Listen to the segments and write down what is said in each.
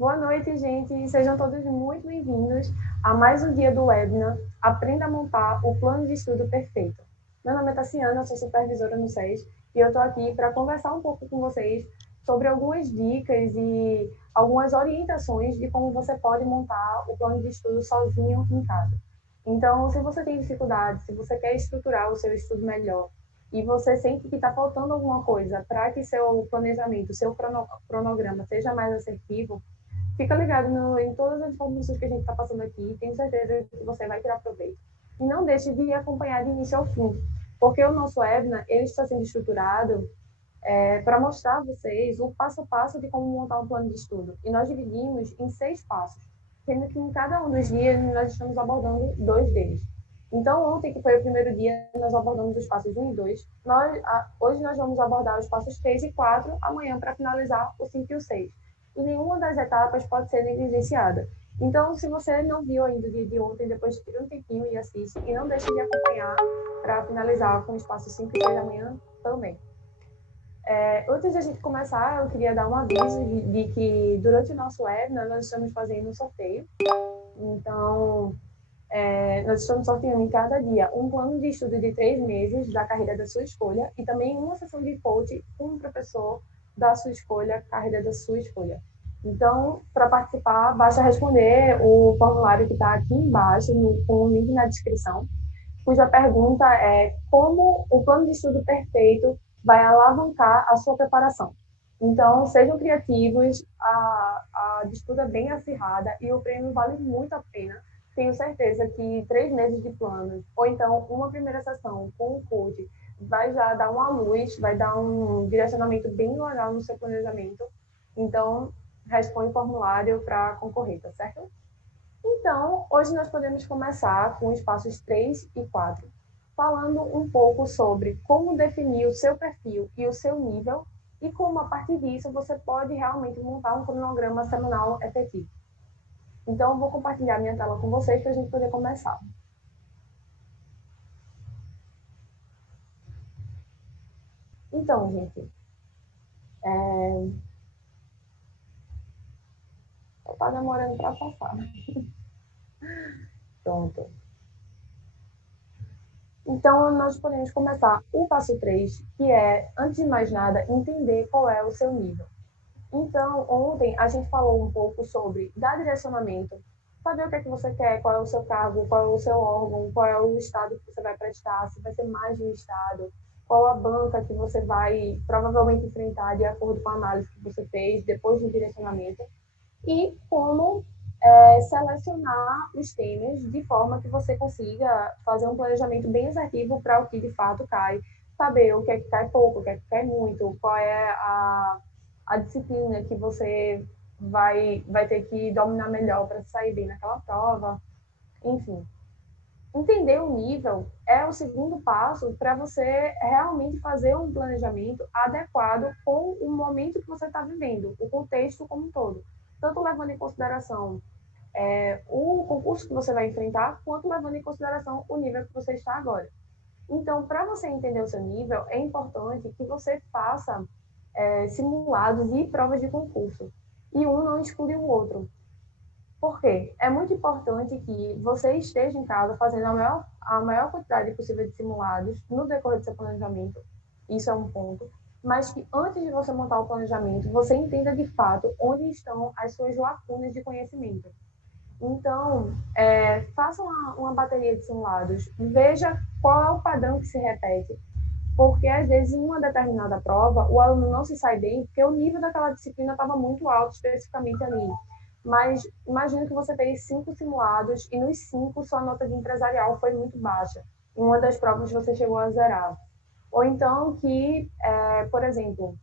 Boa noite, gente. Sejam todos muito bem-vindos a mais um dia do webinar Aprenda a montar o plano de estudo perfeito. Meu nome é Tassiana, eu sou supervisora no SES e eu estou aqui para conversar um pouco com vocês sobre algumas dicas e algumas orientações de como você pode montar o plano de estudo sozinho em casa. Então, se você tem dificuldade, se você quer estruturar o seu estudo melhor e você sente que está faltando alguma coisa para que seu planejamento, seu cronograma seja mais assertivo, fica ligado em todas as informações que a gente está passando aqui. Tenho certeza que você vai tirar proveito. E não deixe de acompanhar de início ao fim, porque o nosso webinar ele está sendo estruturado para mostrar a vocês o passo a passo de como montar um plano de estudo. E nós dividimos em 6 passos, sendo que em cada um dos dias nós estamos abordando 2 deles. Então, ontem, que foi o primeiro dia, nós abordamos os passos 1 e 2. Hoje nós vamos abordar os passos 3 e 4, amanhã para finalizar o 5 e o 6. E nenhuma das etapas pode ser negligenciada. Então, se você não viu ainda o dia de ontem, depois tira um tempinho e assiste. E não deixe de acompanhar para finalizar com os passos 5 e 6 amanhã também. Antes de a gente começar, eu queria dar um aviso de que durante o nosso webinar nós estamos fazendo um sorteio. Então, nós estamos sorteando em cada dia um plano de estudo de 3 meses da carreira da sua escolha e também uma sessão de coaching com um professor da sua escolha, carreira da sua escolha. Então, para participar, basta responder o formulário que está aqui embaixo, com o link na descrição, cuja pergunta é como o plano de estudo perfeito vai alavancar a sua preparação. Então, sejam criativos, a disputa é bem acirrada e o prêmio vale muito a pena. Tenho certeza que 3 meses de plano, ou então uma primeira sessão com o coach, vai já dar uma luz, vai dar um direcionamento bem legal no seu planejamento. Então, responde o formulário para concorrer, tá certo? Então, hoje nós podemos começar com os passos 3 e 4, falando um pouco sobre como definir o seu perfil e o seu nível e como, a partir disso, você pode realmente montar um cronograma semanal efetivo. Então, eu vou compartilhar minha tela com vocês para a gente poder começar. Então, gente, está demorando para passar. Pronto. Então, nós podemos começar o passo 3, que é, antes de mais nada, entender qual é o seu nível. Então, ontem a gente falou um pouco sobre dar direcionamento, saber o que é que você quer, qual é o seu cargo, qual é o seu órgão, qual é o estado que você vai prestar, se vai ser mais de um estado, qual a banca que você vai provavelmente enfrentar de acordo com a análise que você fez depois do direcionamento, e como selecionar os temas de forma que você consiga fazer um planejamento bem assertivo para o que de fato cai, saber o que é que cai pouco, o que é que cai muito, qual é a disciplina que você vai ter que dominar melhor para sair bem naquela prova, enfim. Entender o nível é o segundo passo para você realmente fazer um planejamento adequado com o momento que você está vivendo, o contexto como um todo. Tanto levando em consideração o concurso que você vai enfrentar, quanto levando em consideração o nível que você está agora. Então, para você entender o seu nível, é importante que você faça simulados e provas de concurso. E um não exclui o outro. Por quê? É muito importante que você esteja em casa fazendo a maior quantidade possível de simulados no decorrer do seu planejamento. Isso é um ponto. Mas que antes de você montar o planejamento, você entenda de fato onde estão as suas lacunas de conhecimento. Então, faça uma bateria de simulados, veja qual é o padrão que se repete, porque às vezes em uma determinada prova o aluno não se sai bem porque o nível daquela disciplina estava muito alto especificamente ali. Mas imagina que você fez 5 simulados e nos 5 sua nota de empresarial foi muito baixa. Em uma das provas você chegou a zerar. Ou então que, por exemplo,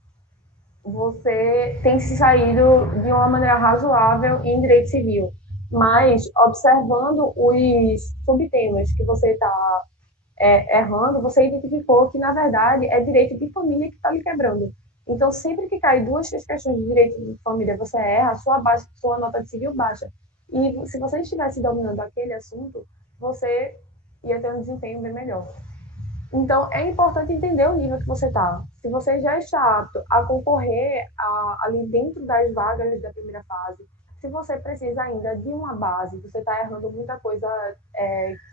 você tem se saído de uma maneira razoável em direito civil, mas observando os subtemas que você está errando, você identificou que, na verdade, é direito de família que está lhe quebrando. Então, sempre que cai 2, 3 questões de direito de família, você erra, sua nota de civil baixa. E se você estivesse dominando aquele assunto, você ia ter um desempenho bem melhor. Então, é importante entender o nível que você está. Se você já está apto a concorrer ali dentro das vagas da primeira fase, Se você precisa ainda de uma base, você está errando muita coisa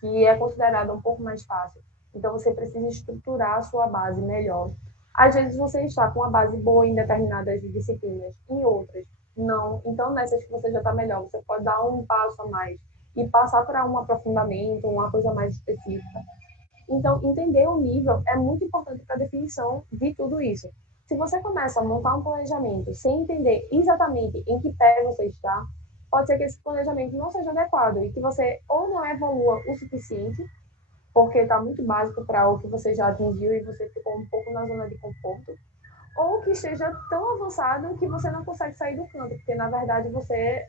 que é considerada um pouco mais fácil. Então, você precisa estruturar a sua base melhor. Às vezes, você está com uma base boa em determinadas disciplinas, em outras, não. Então, nessas que você já está melhor, você pode dar um passo a mais e passar para um aprofundamento, uma coisa mais específica. Então, entender o nível é muito importante para a definição de tudo isso. Se você começa a montar um planejamento sem entender exatamente em que pé você está, pode ser que esse planejamento não seja adequado e que você ou não evolua o suficiente, porque está muito básico para o que você já atingiu e você ficou um pouco na zona de conforto, ou que esteja tão avançado que você não consegue sair do canto, porque na verdade você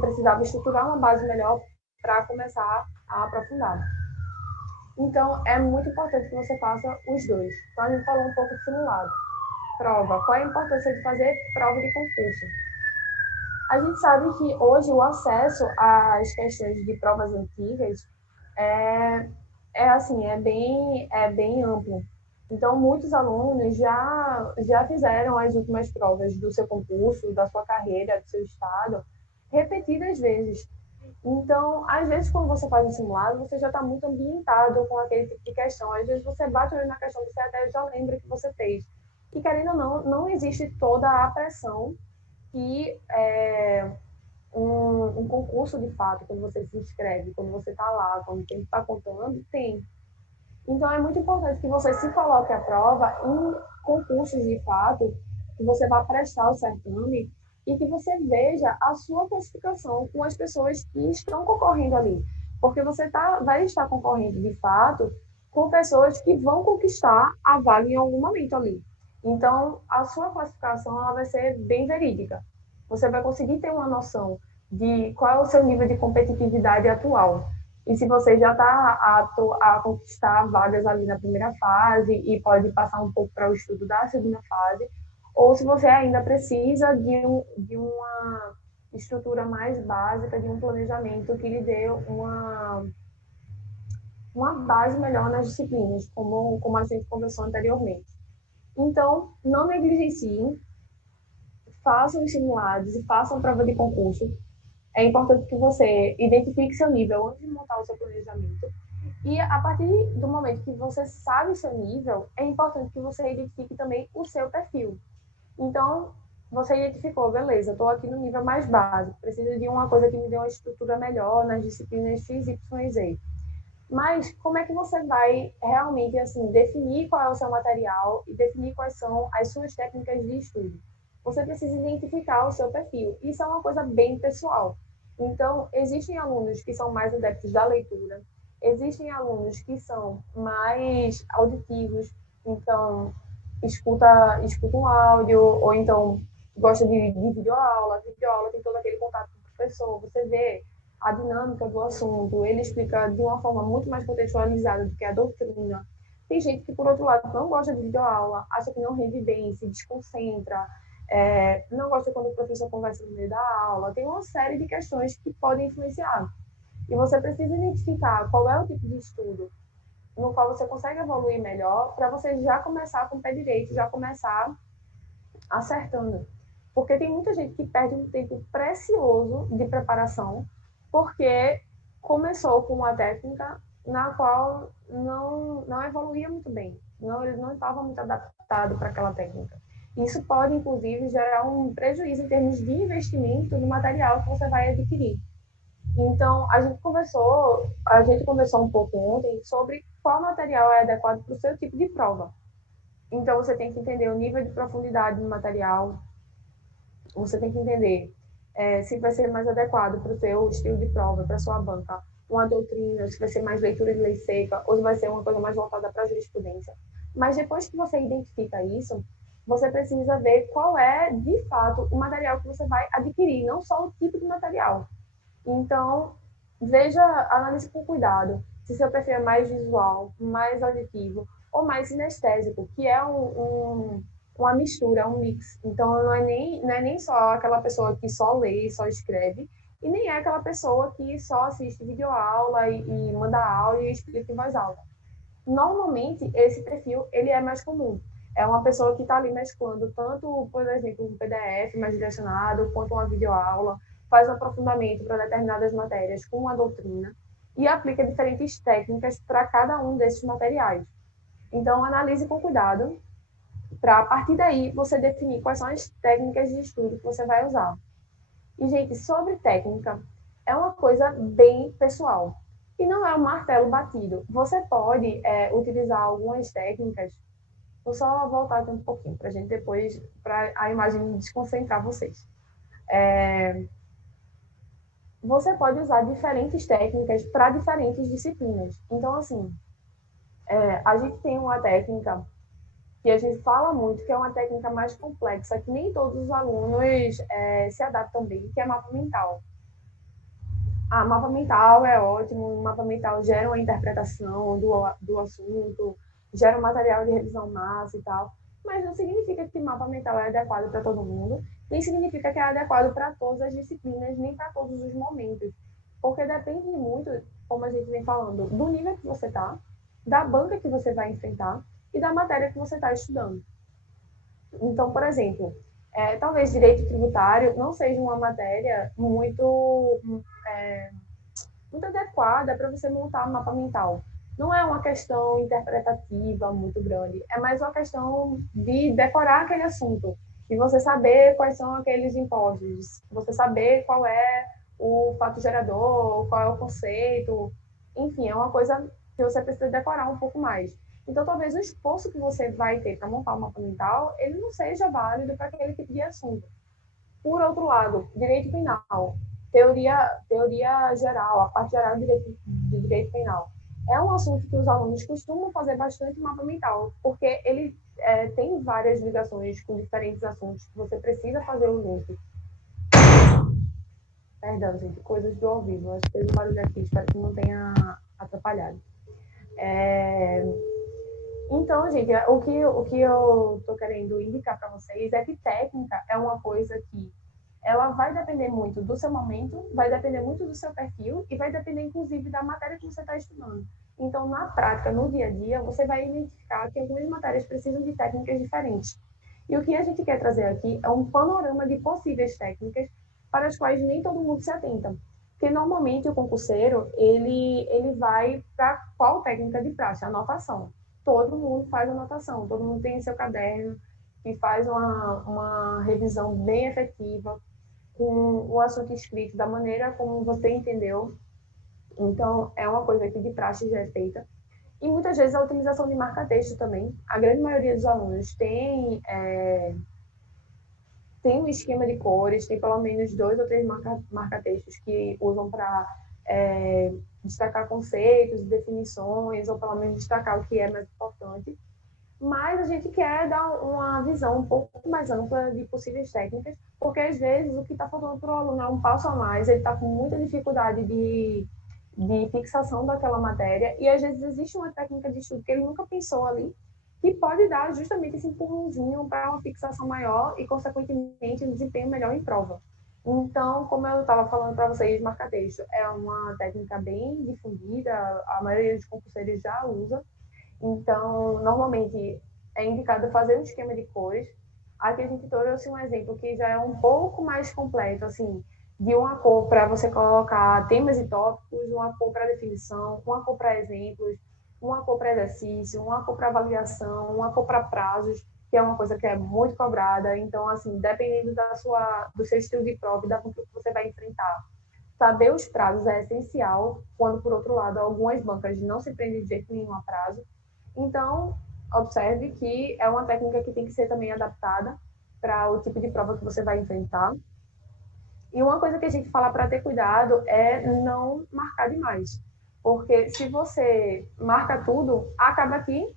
precisava estruturar uma base melhor para começar a aprofundar. Então, é muito importante que você faça os dois. Então, a gente falou um pouco de simulado. Prova. Qual é a importância de fazer prova de concurso? A gente sabe que hoje o acesso às questões de provas antigas é, é bem amplo. Então, muitos alunos já fizeram as últimas provas do seu concurso, da sua carreira, do seu estado, repetidas vezes. Então, às vezes, quando você faz um simulado, você já está muito ambientado com aquele tipo de questão. Às vezes, você bate o olho na questão, você até já lembra que você fez. E, querendo ou não, não existe toda a pressão que um concurso, de fato, quando você se inscreve, quando você está lá, quando o tempo está contando, tem. Então, é muito importante que você se coloque à prova em concursos, de fato, que você vá prestar o certame e que você veja a sua classificação com as pessoas que estão concorrendo ali. Porque você vai estar concorrendo, de fato, com pessoas que vão conquistar a vaga em algum momento ali. Então, a sua classificação ela vai ser bem verídica. Você vai conseguir ter uma noção de qual é o seu nível de competitividade atual. E se você já está apto a conquistar vagas ali na primeira fase e pode passar um pouco para o estudo da segunda fase, ou se você ainda precisa de uma estrutura mais básica, de um planejamento que lhe dê uma base melhor nas disciplinas, como a gente conversou anteriormente. Então, não negligenciem, façam os simulados e façam prova de concurso. É importante que você identifique seu nível antes de montar o seu planejamento. E a partir do momento que você sabe o seu nível, é importante que você identifique também o seu perfil. Então, você identificou, beleza, estou aqui no nível mais básico, preciso de uma coisa que me dê uma estrutura melhor nas disciplinas X, Y e Z. Mas como é que você vai realmente assim definir qual é o seu material e definir quais são as suas técnicas de estudo? Você precisa identificar o seu perfil. Isso é uma coisa bem pessoal. Então, existem alunos que são mais adeptos da leitura, existem alunos que são mais auditivos, então escuta um áudio, ou então gosta de videoaula. Videoaula tem todo aquele contato com o professor, você vê a dinâmica do assunto, ele explica de uma forma muito mais contextualizada do que a doutrina. Tem gente que, por outro lado, não gosta de videoaula, acha que não rende bem, se desconcentra, não gosta quando o professor conversa no meio da aula. Tem uma série de questões que podem influenciar. E você precisa identificar qual é o tipo de estudo no qual você consegue evoluir melhor para você já começar com o pé direito, já começar acertando. Porque tem muita gente que perde um tempo precioso de preparação porque começou com uma técnica na qual não evoluía muito bem, ele não estava muito adaptado para aquela técnica. Isso pode, inclusive, gerar um prejuízo em termos de investimento no material que você vai adquirir. Então, a gente conversou um pouco ontem sobre qual material é adequado para o seu tipo de prova. Então, você tem que entender o nível de profundidade do material, você tem que entender se vai ser mais adequado para o seu estilo de prova, para a sua banca, uma doutrina, se vai ser mais leitura de lei seca, ou se vai ser uma coisa mais voltada para a jurisprudência. Mas depois que você identifica isso, você precisa ver qual é, de fato, o material que você vai adquirir, não só o tipo de material. Então, analise com cuidado se seu perfil é mais visual, mais auditivo ou mais sinestésico, que é uma mistura, um mix. Então, não é nem só aquela pessoa que só lê, só escreve, e nem é aquela pessoa que só assiste videoaula e manda áudio e explica em voz alta. Normalmente, esse perfil ele é mais comum. É uma pessoa que está ali mesclando tanto, por exemplo, um PDF mais direcionado, quanto uma videoaula, faz um aprofundamento para determinadas matérias com uma doutrina e aplica diferentes técnicas para cada um desses materiais. Então, analise com cuidado para, a partir daí, você definir quais são as técnicas de estudo que você vai usar. E, gente, sobre técnica, é uma coisa bem pessoal. E não é um martelo batido. Você pode utilizar algumas técnicas. Vou só voltar aqui um pouquinho, para a gente depois, para a imagem desconcentrar vocês. Você pode usar diferentes técnicas para diferentes disciplinas. Então, assim, a gente tem uma técnica que a gente fala muito, que é uma técnica mais complexa, que nem todos os alunos se adaptam bem, que é mapa mental. Mapa mental é ótimo, o mapa mental gera uma interpretação do assunto, gera um material de revisão massa e tal, mas não significa que mapa mental é adequado para todo mundo, nem significa que é adequado para todas as disciplinas, nem para todos os momentos, porque depende muito, como a gente vem falando, do nível que você está, da banca que você vai enfrentar e da matéria que você está estudando. Então, por exemplo, talvez direito tributário não seja uma matéria muito adequada para você montar um mapa mental. Não é uma questão interpretativa muito grande, é mais uma questão de decorar aquele assunto, de você saber quais são aqueles impostos, você saber qual é o fato gerador, qual é o conceito, enfim, é uma coisa que você precisa decorar um pouco mais. Então, talvez o esforço que você vai ter para montar um mapa mental, ele não seja válido para aquele tipo de assunto. Por outro lado, direito penal, teoria geral, a parte geral de direito penal. É um assunto que os alunos costumam fazer bastante mapa mental, porque ele tem várias ligações com diferentes assuntos que você precisa fazer o link. Perdão, gente, coisas do ao vivo. Acho que fez um barulho aqui, espero que não tenha atrapalhado. Então, gente, o que eu estou querendo indicar para vocês é que técnica é uma coisa que ela vai depender muito do seu momento, vai depender muito do seu perfil e vai depender, inclusive, da matéria que você está estudando. Então, na prática, no dia a dia, você vai identificar que algumas matérias precisam de técnicas diferentes. E o que a gente quer trazer aqui é um panorama de possíveis técnicas para as quais nem todo mundo se atenta. Porque, normalmente, o concurseiro, ele vai para qual técnica de praxe? Anotação. Todo mundo faz anotação, todo mundo tem seu caderno e faz uma revisão bem efetiva, com o assunto escrito da maneira como você entendeu. Então, é uma coisa que de praxe já é feita. E muitas vezes a utilização de marca-texto também. A grande maioria dos alunos tem um esquema de cores, tem pelo menos 2 ou 3 marca-textos que usam para destacar conceitos, definições, ou pelo menos destacar o que é mais importante. Mas a gente quer dar uma visão um pouco mais ampla de possíveis técnicas, porque às vezes o que está faltando para o aluno é um passo a mais, ele está com muita dificuldade de fixação daquela matéria, e às vezes existe uma técnica de estudo que ele nunca pensou ali, que pode dar justamente esse empurrãozinho para uma fixação maior e, consequentemente, um desempenho melhor em prova. Então, como eu estava falando para vocês, marca-texto é uma técnica bem difundida, a maioria dos concurseiros já usa. Então, normalmente é indicado fazer um esquema de cores. Aqui a gente trouxe um exemplo que já é um pouco mais completo, assim, de uma cor para você colocar temas e tópicos, uma cor para definição, uma cor para exemplos, uma cor para exercício, uma cor para avaliação, uma cor para prazos, que é uma coisa que é muito cobrada. Então, assim, dependendo do seu estilo de prova e da conta que você vai enfrentar, saber os prazos é essencial, quando, por outro lado, algumas bancas não se prendem de jeito nenhum a prazo. Então, observe que é uma técnica que tem que ser também adaptada para o tipo de prova que você vai enfrentar. E uma coisa que a gente fala para ter cuidado é não marcar demais. Porque se você marca tudo, acaba que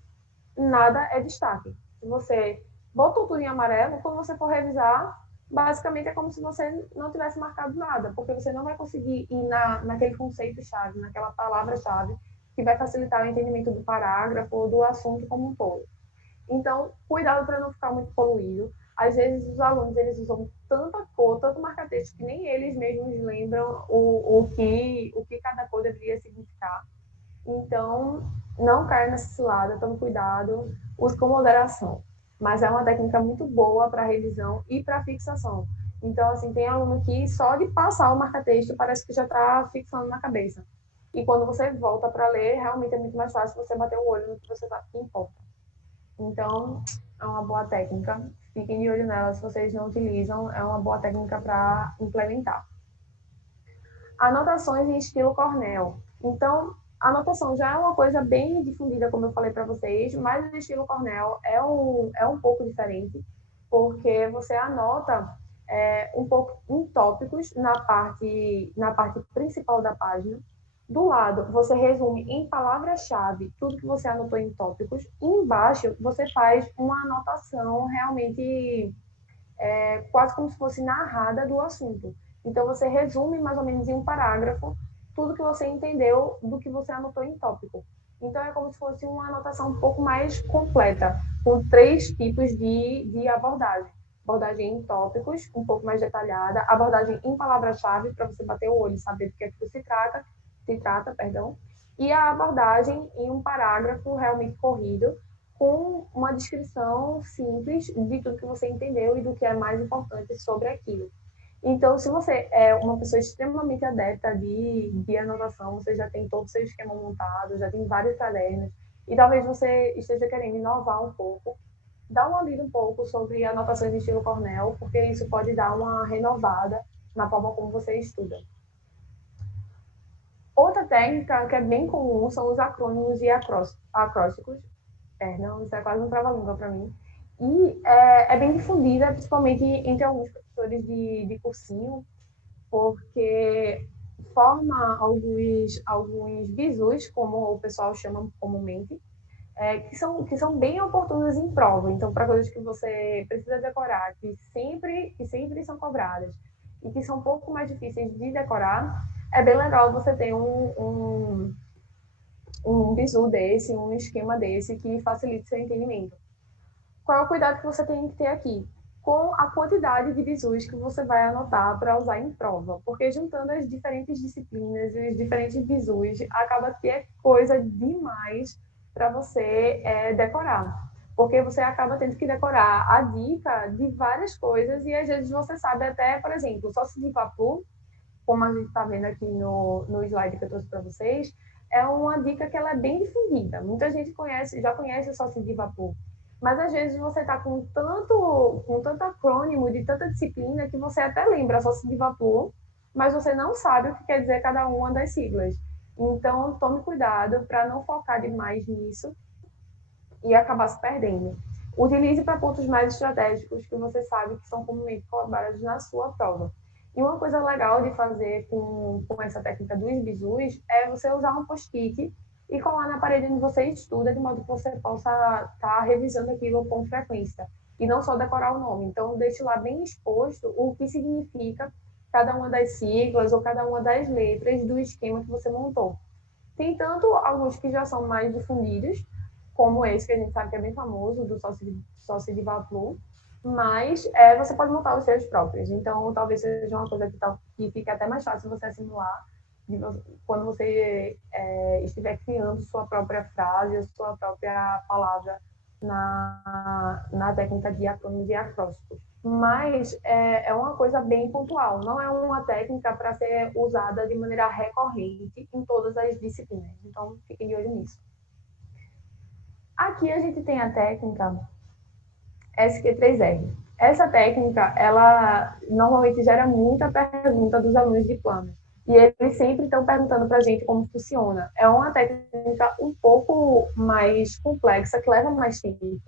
nada é destaque. Se você botou tudo em amarelo, quando você for revisar, basicamente é como se você não tivesse marcado nada, porque você não vai conseguir ir naquele conceito-chave, naquela palavra-chave, que vai facilitar o entendimento do parágrafo ou do assunto como um todo. Então, cuidado para não ficar muito poluído. Às vezes, os alunos eles usam tanta cor, tanto marca-texto, que nem eles mesmos lembram o que cada cor deveria significar. Então, não caia nessa cilada, tome cuidado, use com moderação. mas é uma técnica muito boa para revisão e para fixação. Então, assim, tem aluno que só de passar o marca-texto parece que já está fixando na cabeça. E quando você volta para ler, realmente é muito mais fácil você bater o olho no que você que importa. Então, é uma boa técnica. Fiquem de olho nela se vocês não utilizam, é uma boa técnica para implementar. Anotações em estilo Cornell. Então, a anotação já é uma coisa bem difundida, como eu falei para vocês, mas o estilo Cornell é um pouco diferente, porque você anota um pouco em tópicos na parte principal da página. Do lado, você resume em palavra-chave tudo que você anotou em tópicos. E embaixo, você faz uma anotação realmente quase como se fosse narrada do assunto. Então, você resume mais ou menos em um parágrafo tudo que você entendeu do que você anotou em tópico. Então, é como se fosse uma anotação um pouco mais completa, com 3 tipos de abordagem. Abordagem em tópicos, um pouco mais detalhada, abordagem em palavra-chave, para você bater o olho e saber do que é que se trata, perdão, e a abordagem em um parágrafo realmente corrido, com uma descrição simples de tudo que você entendeu e do que é mais importante sobre aquilo. Então, se você é uma pessoa extremamente adepta de anotação, você já tem todo o seu esquema montado, já tem vários cadernos, e talvez você esteja querendo inovar um pouco, dá uma lida um pouco sobre anotações de estilo Cornell, porque isso pode dar uma renovada na forma como você estuda. Outra técnica que é bem comum são os acrônimos e acrósticos. Não, isso é quase um trava-língua para mim. E é bem difundida, principalmente entre alguns professores de cursinho, porque forma alguns bizus, como o pessoal chama comumente, que são bem oportunas em prova. Então, para coisas que você precisa decorar, que sempre são cobradas e que são um pouco mais difíceis de decorar, é bem legal você ter um bizu desse, um esquema desse que facilite seu entendimento. Qual é o cuidado que você tem que ter aqui? Com a quantidade de bizus que você vai anotar para usar em prova, porque juntando as diferentes disciplinas e os diferentes bizus, acaba que é coisa demais para você decorar. Porque você acaba tendo que decorar a dica de várias coisas e às vezes você sabe até, por exemplo, só se de vapor, como a gente está vendo aqui no slide que eu trouxe para vocês, é uma dica que ela é bem difundida. Muita gente já conhece o sócio de vapor. Mas às vezes você está com tanto acrônimo de tanta disciplina que você até lembra sócio de vapor, mas você não sabe o que quer dizer cada uma das siglas. Então, tome cuidado para não focar demais nisso e acabar se perdendo. Utilize para pontos mais estratégicos que você sabe que são comumente cobrados na sua prova. E uma coisa legal de fazer com essa técnica dos bizus é você usar um post-it e colar na parede onde você estuda, de modo que você possa estar revisando aquilo com frequência. E não só decorar o nome. Então, deixe lá bem exposto o que significa cada uma das siglas ou cada uma das letras do esquema que você montou. Tem tanto alguns que já são mais difundidos, como esse que a gente sabe que é bem famoso, do sócio de Vapor, mas você pode montar os seus próprios. Então, talvez seja uma coisa que fique até mais fácil você assimilar quando você estiver criando sua própria frase, sua própria palavra na técnica de acrônimos e acrósticos. Mas é uma coisa bem pontual, não é uma técnica para ser usada de maneira recorrente em todas as disciplinas. Então, fiquem de olho nisso. Aqui a gente tem a técnica SQ3R. Essa técnica, ela normalmente gera muita pergunta dos alunos de plano. E eles sempre estão perguntando para a gente como funciona. É uma técnica um pouco mais complexa, que leva mais tempo.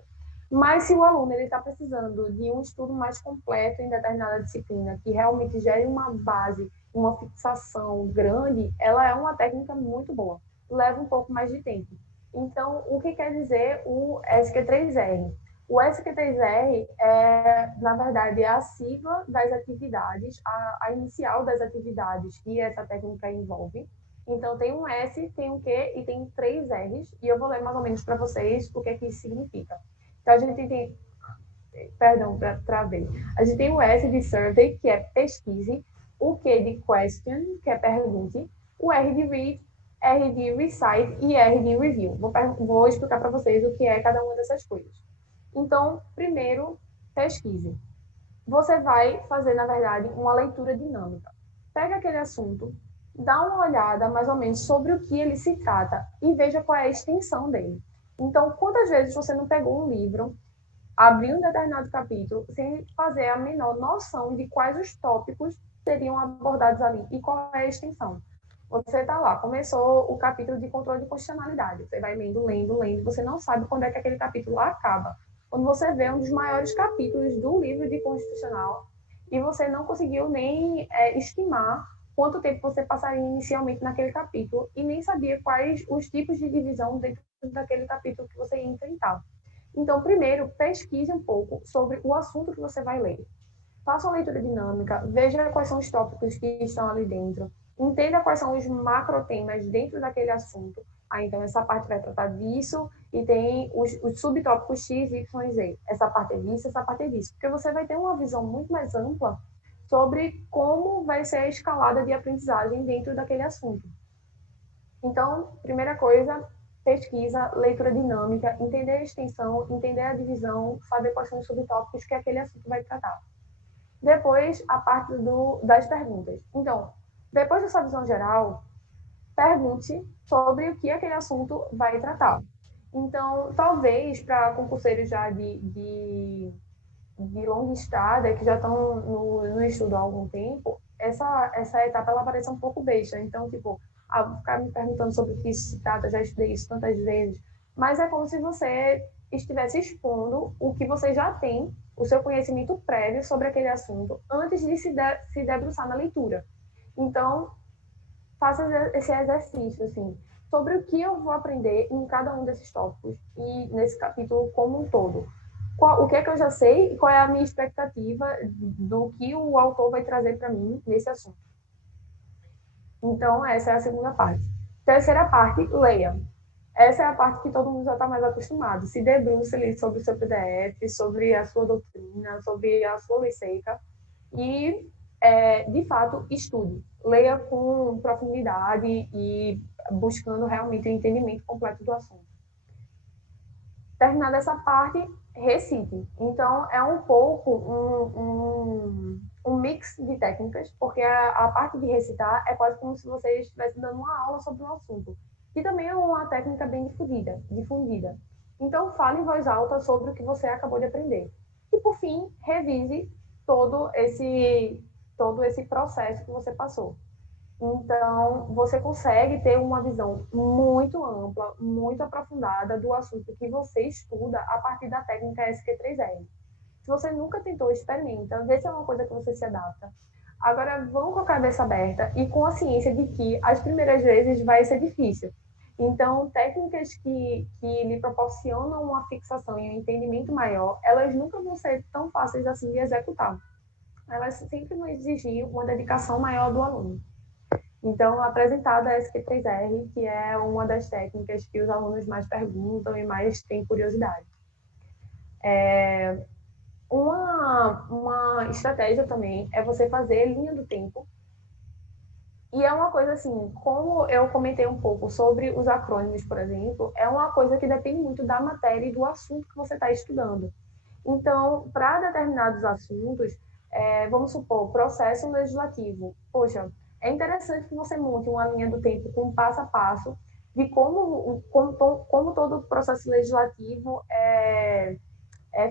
Mas se o aluno está precisando de um estudo mais completo em determinada disciplina, que realmente gere uma base, uma fixação grande, ela é uma técnica muito boa. Leva um pouco mais de tempo. Então, o que quer dizer o SQ3R? O SQ3R na verdade, a sigla das atividades, a inicial das atividades que essa técnica envolve. Então, tem um S, tem um Q e tem 3 R's, e eu vou ler mais ou menos para vocês o que isso significa. Então, a gente tem, perdão, travei. A gente tem o S de survey, que é pesquise, o Q de question, que é pergunte, o R de read, R de recite e R de review. Vou explicar para vocês o que é cada uma dessas coisas. Então, primeiro, pesquise. Você vai fazer, na verdade, uma leitura dinâmica. Pega aquele assunto, dá uma olhada mais ou menos sobre o que ele se trata e veja qual é a extensão dele. Então, quantas vezes você não pegou um livro, abriu um determinado capítulo, sem fazer a menor noção de quais os tópicos seriam abordados ali e qual é a extensão? Você está lá, começou o capítulo de controle de constitucionalidade, você vai lendo, lendo, lendo, você não sabe quando é que aquele capítulo lá acaba. Quando você vê um dos maiores capítulos do livro de constitucional e você não conseguiu nem estimar quanto tempo você passaria inicialmente naquele capítulo e nem sabia quais os tipos de divisão dentro daquele capítulo que você ia enfrentar. Então, primeiro, pesquise um pouco sobre o assunto que você vai ler. Faça uma leitura dinâmica, veja quais são os tópicos que estão ali dentro, entenda quais são os macrotemas dentro daquele assunto. Então, essa parte vai tratar disso e tem os subtópicos X, Y e Z. Essa parte é disso, essa parte é disso. Porque você vai ter uma visão muito mais ampla sobre como vai ser a escalada de aprendizagem dentro daquele assunto. Então, primeira coisa, pesquisa, leitura dinâmica, entender a extensão, entender a divisão, saber quais são os subtópicos que aquele assunto vai tratar. Depois, a parte das perguntas. Então, depois dessa visão geral, pergunte sobre o que aquele assunto vai tratar. Então, talvez para concurseiros já de longa estrada, que já estão no estudo há algum tempo, essa etapa ela parece um pouco besta. Então, tipo, ficar me perguntando sobre o que isso se trata, já estudei isso tantas vezes, mas é como se você estivesse expondo o que você já tem, o seu conhecimento prévio sobre aquele assunto, antes de se debruçar na leitura. Então, faça esse exercício, assim, sobre o que eu vou aprender em cada um desses tópicos e nesse capítulo como um todo. O que é que eu já sei e qual é a minha expectativa do que o autor vai trazer para mim nesse assunto. Então, essa é a segunda parte. Terceira parte, leia. Essa é a parte que todo mundo já está mais acostumado. Se debruce ali sobre o seu PDF, sobre a sua doutrina, sobre a sua lei seca e, de fato, estude. Leia com profundidade e buscando realmente o entendimento completo do assunto. Terminada essa parte, recite. Então, é um pouco um mix de técnicas, porque a parte de recitar é quase como se você estivesse dando uma aula sobre um assunto, que também é uma técnica bem difundida. Então, fale em voz alta sobre o que você acabou de aprender. E, por fim, revise todo esse processo que você passou. Então, você consegue ter uma visão muito ampla, muito aprofundada do assunto que você estuda a partir da técnica SQ3R. Se você nunca tentou, experimenta, vê se é uma coisa que você se adapta. Agora, vão com a cabeça aberta e com a ciência de que as primeiras vezes vai ser difícil. Então, técnicas que lhe proporcionam uma fixação e um entendimento maior, elas nunca vão ser tão fáceis assim de executar. Elas sempre vão exigir uma dedicação maior do aluno. Então, apresentada a SQ3R, que é uma das técnicas que os alunos mais perguntam e mais têm curiosidade. Uma estratégia também é você fazer linha do tempo. E é uma coisa assim, como eu comentei um pouco sobre os acrônimos, por exemplo, é uma coisa que depende muito da matéria e do assunto que você está estudando. Então, para determinados assuntos, vamos supor, processo legislativo. Poxa, é interessante que você monte uma linha do tempo com passo a passo de como todo o processo legislativo é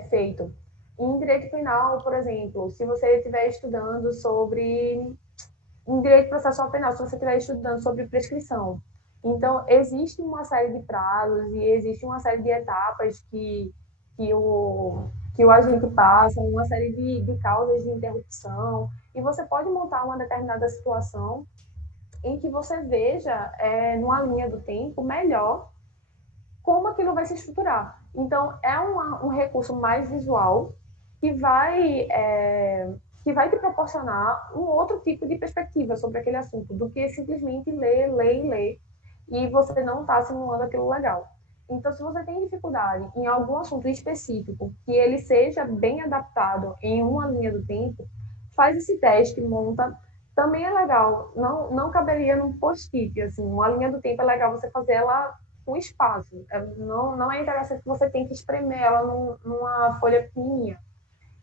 feito. Em direito penal, por exemplo, se você estiver estudando sobre em direito processual penal, se você estiver estudando sobre prescrição. Então, existe uma série de prazos e existe uma série de etapas que, o, que o agente passa, uma série de causas de interrupção, e você pode montar uma determinada situação em que você veja, numa linha do tempo, melhor como aquilo vai se estruturar. Então, é um recurso mais visual que vai te proporcionar um outro tipo de perspectiva sobre aquele assunto, do que simplesmente ler, e você não está simulando aquilo legal. Então, se você tem dificuldade em algum assunto específico, que ele seja bem adaptado em uma linha do tempo, faz esse teste, monta. Também é legal, não caberia num post-it, assim, uma linha do tempo é legal você fazer ela um espaço. Não é interessante que você tenha que espremer ela numa folha pequenininha.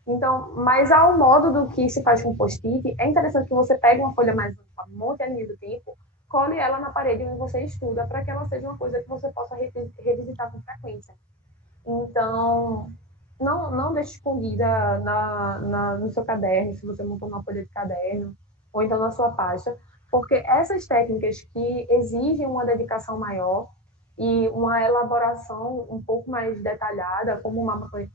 Então, mas ao modo do que se faz com post-it, é interessante que você pegue uma folha mais ampla, monte a linha do tempo, cole ela na parede onde você estuda, para que ela seja uma coisa que você possa revisitar com frequência. Então, não deixe escondida no seu caderno, se você montou uma folha de caderno, ou então na sua pasta, porque essas técnicas que exigem uma dedicação maior e uma elaboração um pouco mais detalhada, como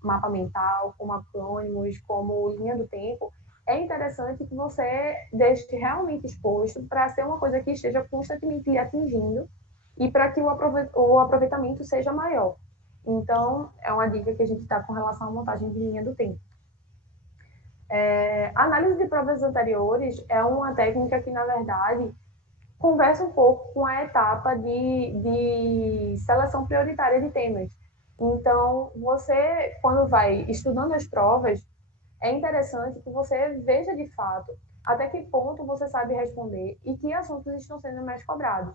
mapa mental, como acrônimos, como linha do tempo, é interessante que você deixe realmente exposto para ser uma coisa que esteja constantemente lhe atingindo e para que o aproveitamento seja maior. Então, é uma dica que a gente dá com relação à montagem de linha do tempo. A análise de provas anteriores é uma técnica que, na verdade, conversa um pouco com a etapa de seleção prioritária de temas. Então, você, quando vai estudando as provas, é interessante que você veja de fato até que ponto você sabe responder e que assuntos estão sendo mais cobrados.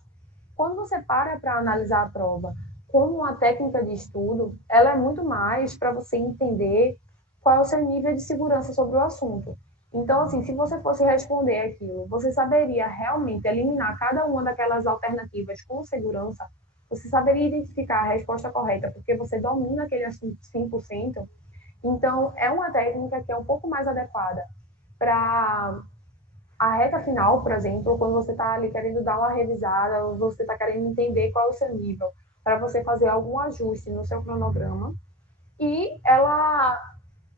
Quando você para analisar a prova como uma técnica de estudo, ela é muito mais para você entender qual é o seu nível de segurança sobre o assunto. Então, assim, se você fosse responder aquilo, você saberia realmente eliminar cada uma daquelas alternativas com segurança, você saberia identificar a resposta correta, porque você domina aquele assunto 100%. Então, é uma técnica que é um pouco mais adequada para a reta final, por exemplo, quando você está ali querendo dar uma revisada, ou você está querendo entender qual é o seu nível, para você fazer algum ajuste no seu cronograma. E ela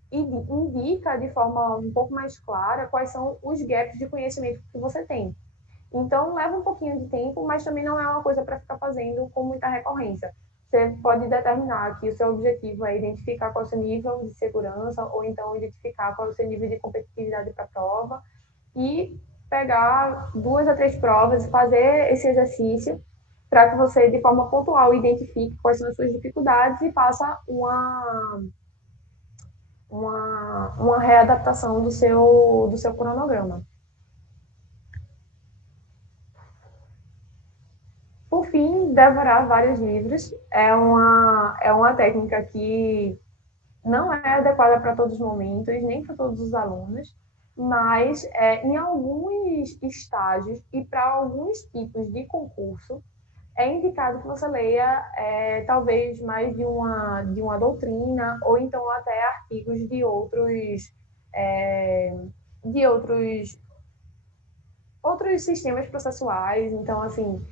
indica de forma um pouco mais clara quais são os gaps de conhecimento que você tem. Então, leva um pouquinho de tempo, mas também não é uma coisa para ficar fazendo com muita recorrência. Você pode determinar que o seu objetivo é identificar qual é o seu nível de segurança, ou então identificar qual é o seu nível de competitividade para a prova, e pegar 2 a 3 provas e fazer esse exercício para que você, de forma pontual, identifique quais são as suas dificuldades e faça uma readaptação do seu cronograma. Por fim, devorar vários livros é uma técnica que não é adequada para todos os momentos, nem para todos os alunos, mas em alguns estágios e para alguns tipos de concurso, é indicado que você leia talvez mais de uma doutrina, ou então até artigos de outros sistemas processuais. Então, assim,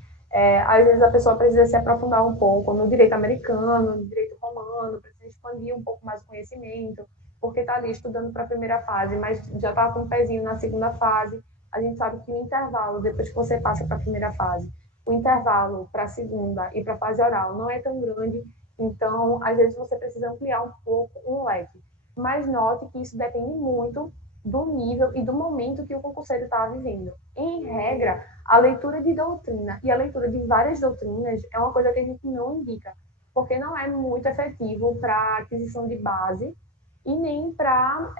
às vezes a pessoa precisa se aprofundar um pouco no direito americano, no direito romano, precisa expandir um pouco mais o conhecimento, porque está ali estudando para a primeira fase, mas já está com um pezinho na segunda fase. A gente sabe que o intervalo, depois que você passa para a primeira fase, o intervalo para a segunda e para a fase oral não é tão grande, então, às vezes, você precisa ampliar um pouco um leque. Mas note que isso depende muito do nível e do momento que o concurseiro está vivendo. Em regra, a leitura de doutrina e a leitura de várias doutrinas é uma coisa que a gente não indica, porque não é muito efetivo para a aquisição de base e nem para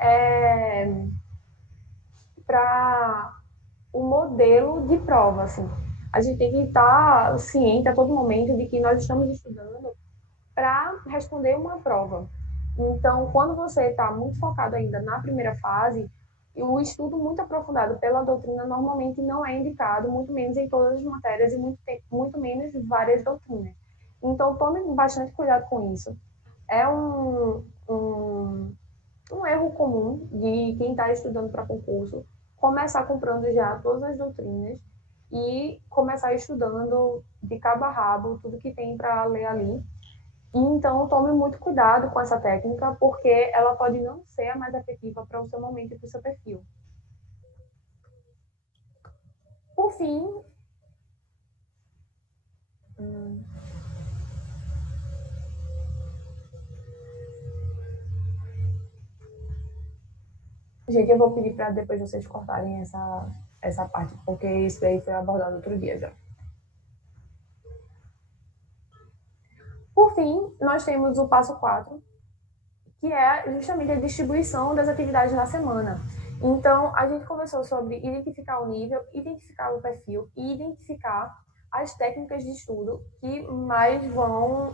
o modelo de prova. Assim. A gente tem que estar ciente a todo momento de que nós estamos estudando para responder uma prova. Então, quando você está muito focado ainda na primeira fase, o estudo muito aprofundado pela doutrina normalmente não é indicado, muito menos em todas as matérias e muito menos várias doutrinas. Então, tome bastante cuidado com isso. É um erro comum de quem está estudando para concurso começar comprando já todas as doutrinas e começar estudando de cabo a rabo tudo que tem para ler ali. Então, tome muito cuidado com essa técnica, porque ela pode não ser a mais efetiva para o seu momento e para o seu perfil. Por fim, gente, eu vou pedir para depois vocês cortarem essa parte, porque isso aí foi abordado outro dia já. Por fim, nós temos o passo 4, que é justamente a distribuição das atividades na semana. Então, a gente conversou sobre identificar o nível, identificar o perfil e identificar as técnicas de estudo que mais vão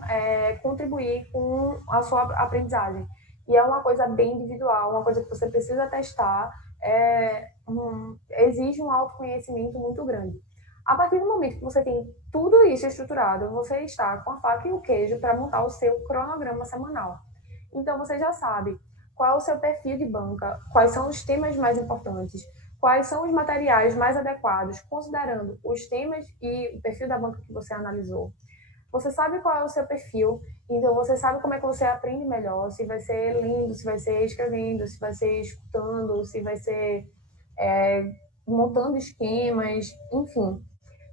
contribuir com a sua aprendizagem. E é uma coisa bem individual, uma coisa que você precisa testar, exige um autoconhecimento muito grande. A partir do momento que você tem tudo isso estruturado, você está com a faca e o queijo para montar o seu cronograma semanal. Então, você já sabe qual é o seu perfil de banca, quais são os temas mais importantes, quais são os materiais mais adequados, considerando os temas e o perfil da banca que você analisou. Você sabe qual é o seu perfil, então você sabe como é que você aprende melhor, se vai ser lendo, se vai ser escrevendo, se vai ser escutando, se vai ser montando esquemas, enfim.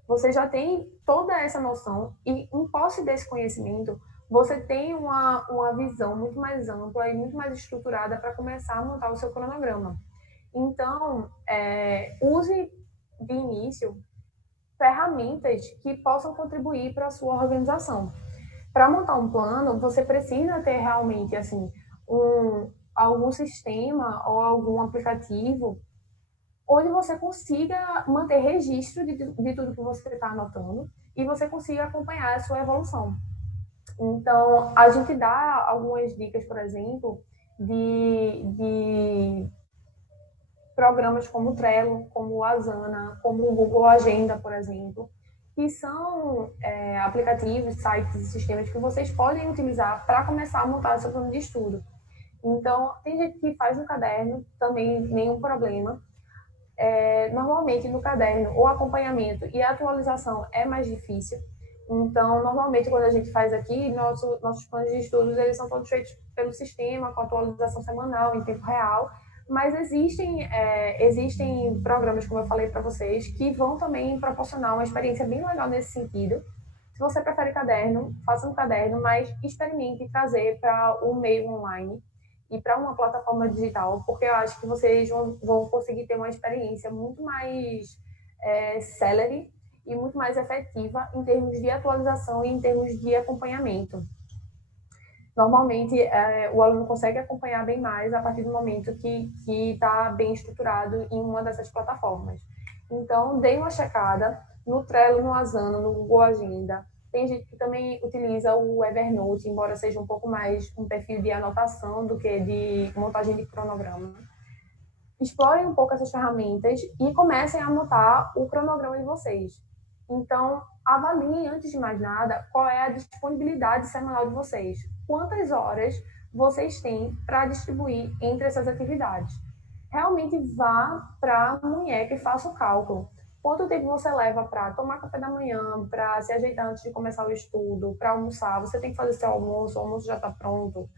Você já tem toda essa noção e, em posse desse conhecimento, você tem uma visão muito mais ampla e muito mais estruturada para começar a montar o seu cronograma. Então, use de início ferramentas que possam contribuir para a sua organização. Para montar um plano, você precisa ter realmente assim algum sistema ou algum aplicativo onde você consiga manter registro de tudo que você está anotando e você consiga acompanhar a sua evolução. Então, a gente dá algumas dicas, por exemplo, de programas como o Trello, como o Asana, como o Google Agenda, por exemplo, que são aplicativos, sites e sistemas que vocês podem utilizar para começar a montar seu plano de estudo. Então, tem gente que faz no caderno, também nenhum problema. Normalmente, no caderno, o acompanhamento e a atualização é mais difícil. Então, normalmente, quando a gente faz aqui, nossos planos de estudos, eles são todos feitos pelo sistema, com atualização semanal, em tempo real, mas existem programas, como eu falei para vocês, que vão também proporcionar uma experiência bem legal nesse sentido. Se você prefere caderno, faça um caderno, mas experimente trazer para o meio online e para uma plataforma digital, porque eu acho que vocês vão conseguir ter uma experiência muito mais célere e muito mais efetiva em termos de atualização e em termos de acompanhamento. Normalmente, o aluno consegue acompanhar bem mais a partir do momento que está bem estruturado em uma dessas plataformas. Então, dê uma checada no Trello, no Asana, no Google Agenda. Tem gente que também utiliza o Evernote, embora seja um pouco mais um perfil de anotação do que de montagem de cronograma. Explorem um pouco essas ferramentas e comecem a montar o cronograma de vocês. Então, avaliem, antes de mais nada, qual é a disponibilidade semanal de vocês. Quantas horas vocês têm para distribuir entre essas atividades. Realmente vá para a munheca e faça o cálculo. Quanto tempo você leva para tomar café da manhã, para se ajeitar antes de começar o estudo, para almoçar? Você tem que fazer seu almoço, o almoço já está pronto.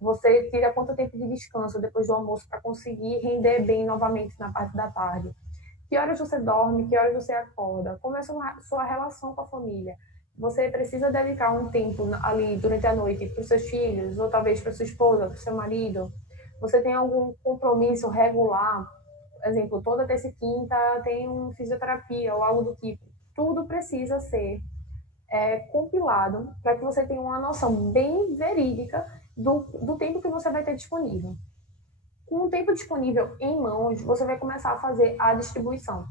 Você tira quanto tempo de descanso depois do almoço para conseguir render bem novamente na parte da tarde. Que horas você dorme, que horas você acorda, como é a sua relação com a família. Você precisa dedicar um tempo ali durante a noite para os seus filhos, ou talvez para sua esposa, para o seu marido. Você tem algum compromisso regular? Por exemplo, toda terça e quinta tem uma fisioterapia ou algo do tipo. Tudo precisa ser compilado para que você tenha uma noção bem verídica do tempo que você vai ter disponível. Com o tempo disponível em mãos, você vai começar a fazer a distribuição.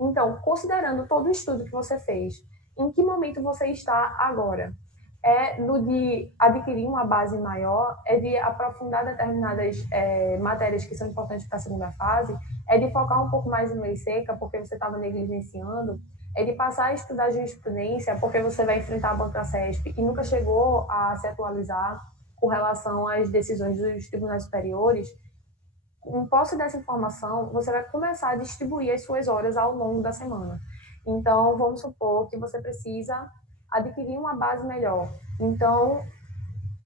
Então, considerando todo o estudo que você fez, em que momento você está agora? É no de adquirir uma base maior, é de aprofundar determinadas matérias que são importantes para a segunda fase, é de focar um pouco mais em lei seca, porque você estava negligenciando, é de passar a estudar jurisprudência, porque você vai enfrentar a banca CESP e nunca chegou a se atualizar com relação às decisões dos tribunais superiores. Com posse dessa informação, você vai começar a distribuir as suas horas ao longo da semana. Então, vamos supor que você precisa adquirir uma base melhor. Então,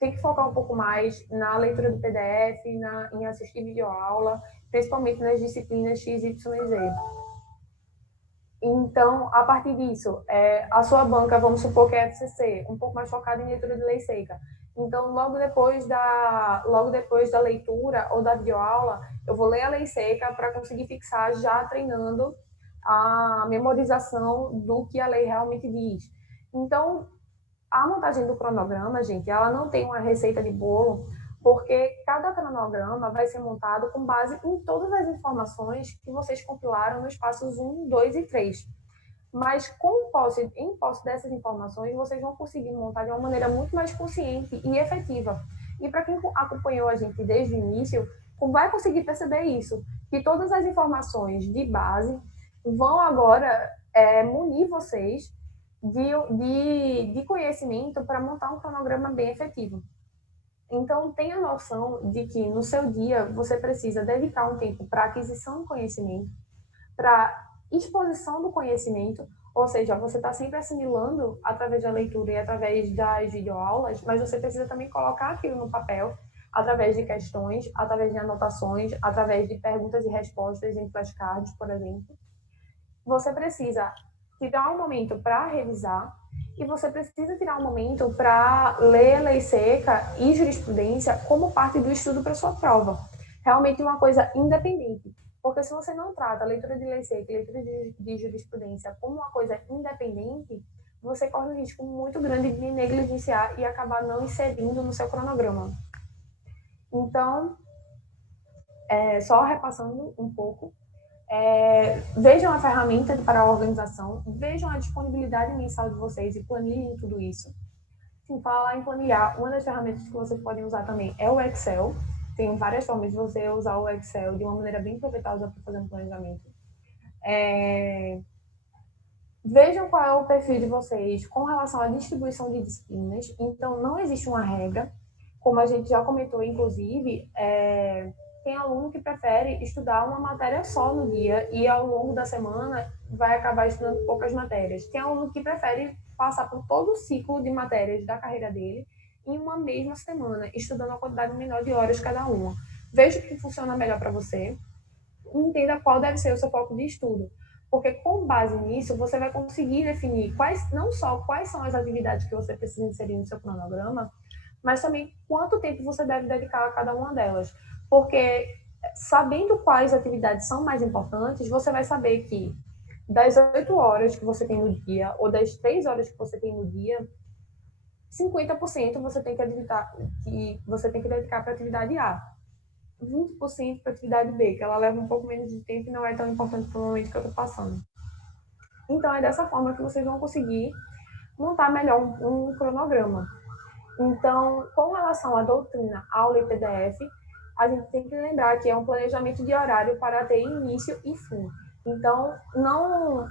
tem que focar um pouco mais na leitura do PDF, em assistir videoaula, principalmente nas disciplinas X, Y e Z. Então, a partir disso, a sua banca, vamos supor que é FCC, um pouco mais focada em leitura de lei seca. Então, logo depois da leitura ou da videoaula, eu vou ler a lei seca para conseguir fixar já treinando a memorização do que a lei realmente diz. Então, a montagem do cronograma, gente, ela não tem uma receita de bolo, porque cada cronograma vai ser montado com base em todas as informações que vocês compilaram nos passos 1, 2 e 3. Mas em posse dessas informações, vocês vão conseguir montar de uma maneira muito mais consciente e efetiva. E para quem acompanhou a gente desde o início, vai conseguir perceber isso, que todas as informações de base vão agora munir vocês de conhecimento para montar um cronograma bem efetivo. Então, tenha noção de que no seu dia você precisa dedicar um tempo para aquisição do conhecimento, para exposição do conhecimento, ou seja, você está sempre assimilando através da leitura e através das videoaulas, mas você precisa também colocar aquilo no papel, através de questões, através de anotações, através de perguntas e respostas em flashcards, por exemplo. Você precisa tirar um momento para revisar e você precisa tirar um momento para ler lei seca e jurisprudência como parte do estudo para sua prova. Realmente uma coisa independente. Porque se você não trata a leitura de lei seca e leitura de jurisprudência como uma coisa independente, você corre um risco muito grande de negligenciar e acabar não inserindo no seu cronograma. Então, só repassando um pouco, vejam a ferramenta para a organização, vejam a disponibilidade mensal de vocês e planilhem tudo isso. Sim, falar em planilhar, uma das ferramentas que vocês podem usar também é o Excel. Tem várias formas de você usar o Excel de uma maneira bem proveitosa para fazer um planejamento. Vejam qual é o perfil de vocês com relação à distribuição de disciplinas. Então, não existe uma regra, como a gente já comentou, inclusive, tem aluno que prefere estudar uma matéria só no dia e ao longo da semana vai acabar estudando poucas matérias. Tem aluno que prefere passar por todo o ciclo de matérias da carreira dele em uma mesma semana, estudando uma quantidade menor de horas cada uma. Veja o que funciona melhor para você e entenda qual deve ser o seu foco de estudo. Porque com base nisso, você vai conseguir definir não só quais são as atividades que você precisa inserir no seu cronograma, mas também quanto tempo você deve dedicar a cada uma delas. Porque sabendo quais atividades são mais importantes, você vai saber que das 8 horas que você tem no dia, ou das 3 horas que você tem no dia, 50% você tem que dedicar para a atividade A. 20% para a atividade B, que ela leva um pouco menos de tempo e não é tão importante para o momento que eu estou passando. Então, é dessa forma que vocês vão conseguir montar melhor um cronograma. Então, com relação à doutrina, aula e PDF, a gente tem que lembrar que é um planejamento de horário para ter início e fim. Então, não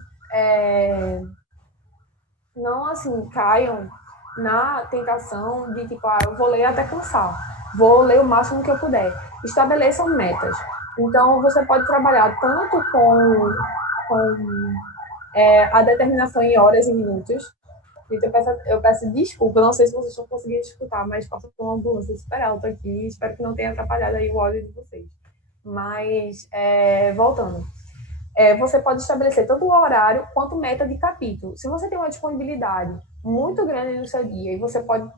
assim, caiam na tentação de, tipo, eu vou ler até cansar, vou ler o máximo que eu puder. Estabeleçam metas. Então, você pode trabalhar tanto com a determinação em horas e minutos. Eu peço desculpa, não sei se vocês estão conseguindo escutar, mas passo por uma ambulância super alta aqui, espero que não tenha atrapalhado aí o áudio de vocês. Mas, voltando. Você pode estabelecer tanto o horário quanto meta de capítulo. Se você tem uma disponibilidade muito grande no seu dia e você pode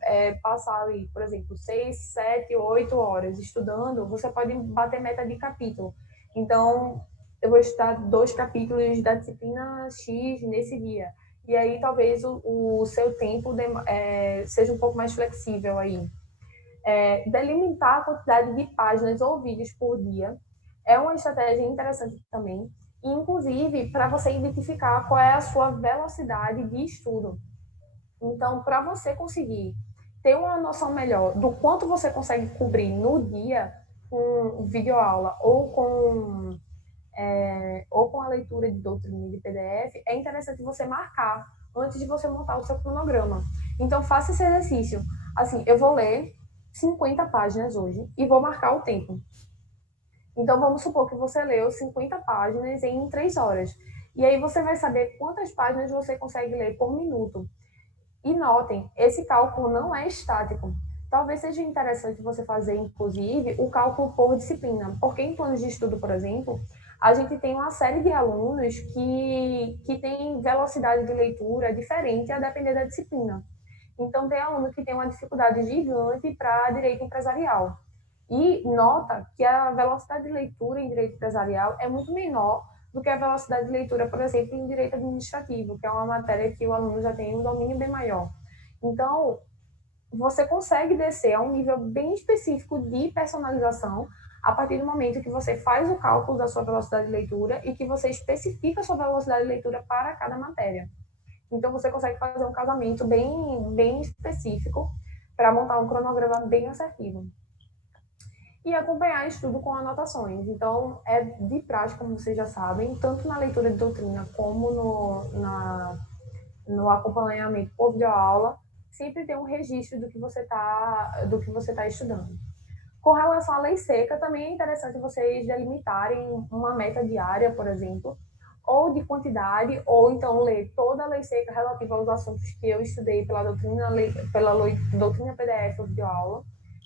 passar ali, por exemplo, 6, 7, 8 horas estudando, você pode bater meta de capítulo. Então, eu vou estudar 2 capítulos da disciplina X nesse dia. E aí, talvez, o seu tempo seja um pouco mais flexível aí. Delimitar a quantidade de páginas ou vídeos por dia é uma estratégia interessante também. Inclusive, para você identificar qual é a sua velocidade de estudo. Então, para você conseguir ter uma noção melhor do quanto você consegue cobrir no dia com videoaula ou com a leitura de doutrina de PDF, é interessante você marcar antes de você montar o seu cronograma. Então, faça esse exercício. Assim, eu vou ler 50 páginas hoje e vou marcar o tempo. Então, vamos supor que você leu 50 páginas em 3 horas. E aí você vai saber quantas páginas você consegue ler por minuto. E notem, esse cálculo não é estático. Talvez seja interessante você fazer, inclusive, o cálculo por disciplina. Porque em planos de estudo, por exemplo, a gente tem uma série de alunos que tem velocidade de leitura diferente a depender da disciplina. Então, tem aluno que tem uma dificuldade gigante para direito empresarial. E nota que a velocidade de leitura em direito empresarial é muito menor do que a velocidade de leitura, por exemplo, em direito administrativo, que é uma matéria que o aluno já tem um domínio bem maior. Então, você consegue descer a um nível bem específico de personalização a partir do momento que você faz o cálculo da sua velocidade de leitura e que você especifica a sua velocidade de leitura para cada matéria. Então, você consegue fazer um casamento bem específico para montar um cronograma bem assertivo. E acompanhar estudo com anotações. Então, é de prática, como vocês já sabem, tanto na leitura de doutrina como no acompanhamento por videoaula, sempre tem um registro do que você está estudando. Com relação à lei seca, também é interessante vocês delimitarem uma meta diária, por exemplo, ou de quantidade, ou então ler toda a lei seca relativa aos assuntos que eu estudei pela doutrina PDF ou videoaula.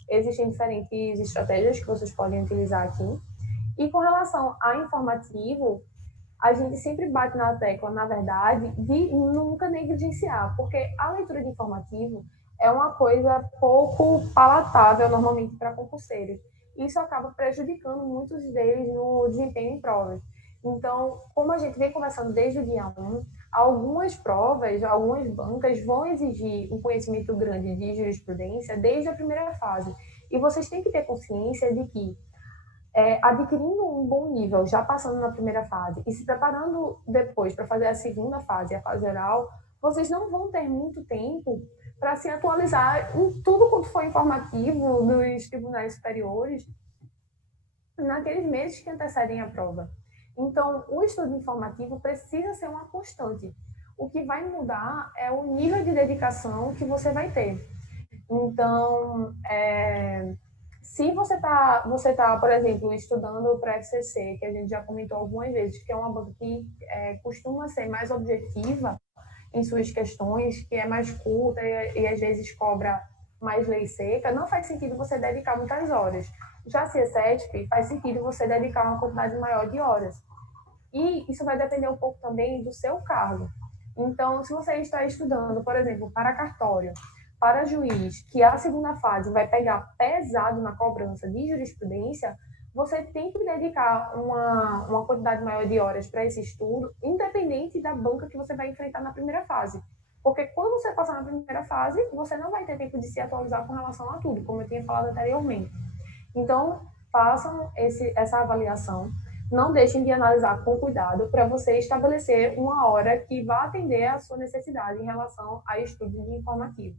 Existem diferentes estratégias que vocês podem utilizar aqui. E com relação a informativo, a gente sempre bate na tecla, na verdade, de nunca negligenciar, porque a leitura de informativo é uma coisa pouco palatável, normalmente, para concurseiros. Isso acaba prejudicando muitos deles no desempenho em provas. Então, como a gente vem conversando desde o dia 1, algumas provas, algumas bancas vão exigir um conhecimento grande de jurisprudência desde a primeira fase. E vocês têm que ter consciência de que adquirindo um bom nível, já passando na primeira fase e se preparando depois para fazer a segunda fase, a fase oral, vocês não vão ter muito tempo para se atualizar em tudo quanto for informativo dos tribunais superiores naqueles meses que antecedem a prova. Então, o estudo informativo precisa ser uma constante. O que vai mudar é o nível de dedicação que você vai ter. Então, se você tá, por exemplo, estudando para FCC, que a gente já comentou algumas vezes, que é uma banca que costuma ser mais objetiva em suas questões, que é mais curta e às vezes cobra mais lei seca, não faz sentido você dedicar muitas horas. Já se é CESP, faz sentido você dedicar uma quantidade maior de horas. E isso vai depender um pouco também do seu cargo. Então, se você está estudando, por exemplo, para cartório, para juiz, que a segunda fase vai pegar pesado na cobrança de jurisprudência, você tem que dedicar uma quantidade maior de horas para esse estudo, independente da banca que você vai enfrentar na primeira fase. Porque quando você passar na primeira fase, você não vai ter tempo de se atualizar com relação a tudo, como eu tinha falado anteriormente. Então, façam essa avaliação. Não deixem de analisar com cuidado para você estabelecer uma hora que vá atender a sua necessidade em relação a estudo de informativo.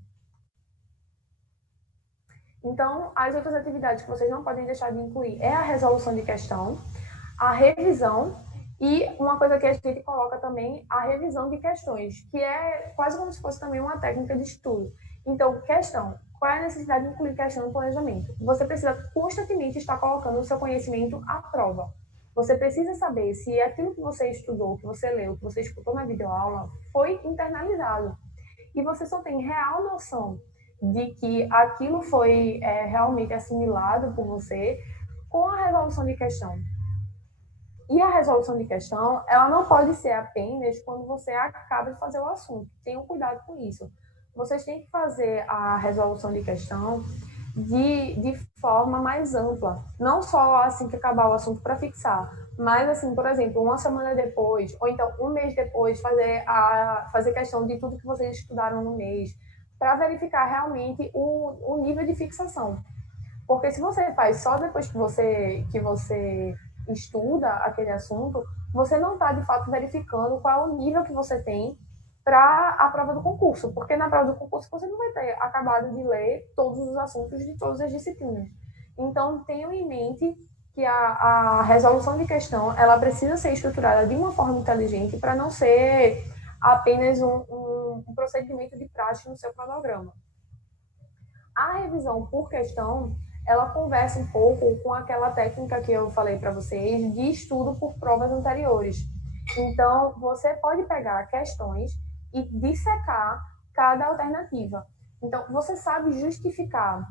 Então, as outras atividades que vocês não podem deixar de incluir é a resolução de questão, a revisão e uma coisa que a gente coloca também, a revisão de questões, que é quase como se fosse também uma técnica de estudo. Então, questão. Qual é a necessidade de incluir questão no planejamento? Você precisa constantemente estar colocando o seu conhecimento à prova. Você precisa saber se aquilo que você estudou, que você leu, que você escutou na videoaula foi internalizado. E você só tem real noção de que aquilo foi realmente assimilado por você com a resolução de questão. E a resolução de questão, ela não pode ser apenas quando você acaba de fazer o assunto. Tenham cuidado com isso. Vocês têm que fazer a resolução de questão de forma mais ampla. Não só assim que acabar o assunto para fixar, mas assim, por exemplo, uma semana depois, ou então um mês depois, fazer questão de tudo que vocês estudaram no mês, para verificar realmente o nível de fixação. Porque se você faz só depois que você estuda aquele assunto, você não está, de fato, verificando qual é o nível que você tem para a prova do concurso. Porque na prova do concurso você não vai ter acabado de ler todos os assuntos de todas as disciplinas. Então, tenham em mente que a resolução de questão ela precisa ser estruturada de uma forma inteligente para não ser apenas um procedimento de praxe no seu cronograma. A revisão por questão, ela conversa um pouco com aquela técnica que eu falei para vocês de estudo por provas anteriores. Então, você pode pegar questões e dissecar cada alternativa. Então, você sabe justificar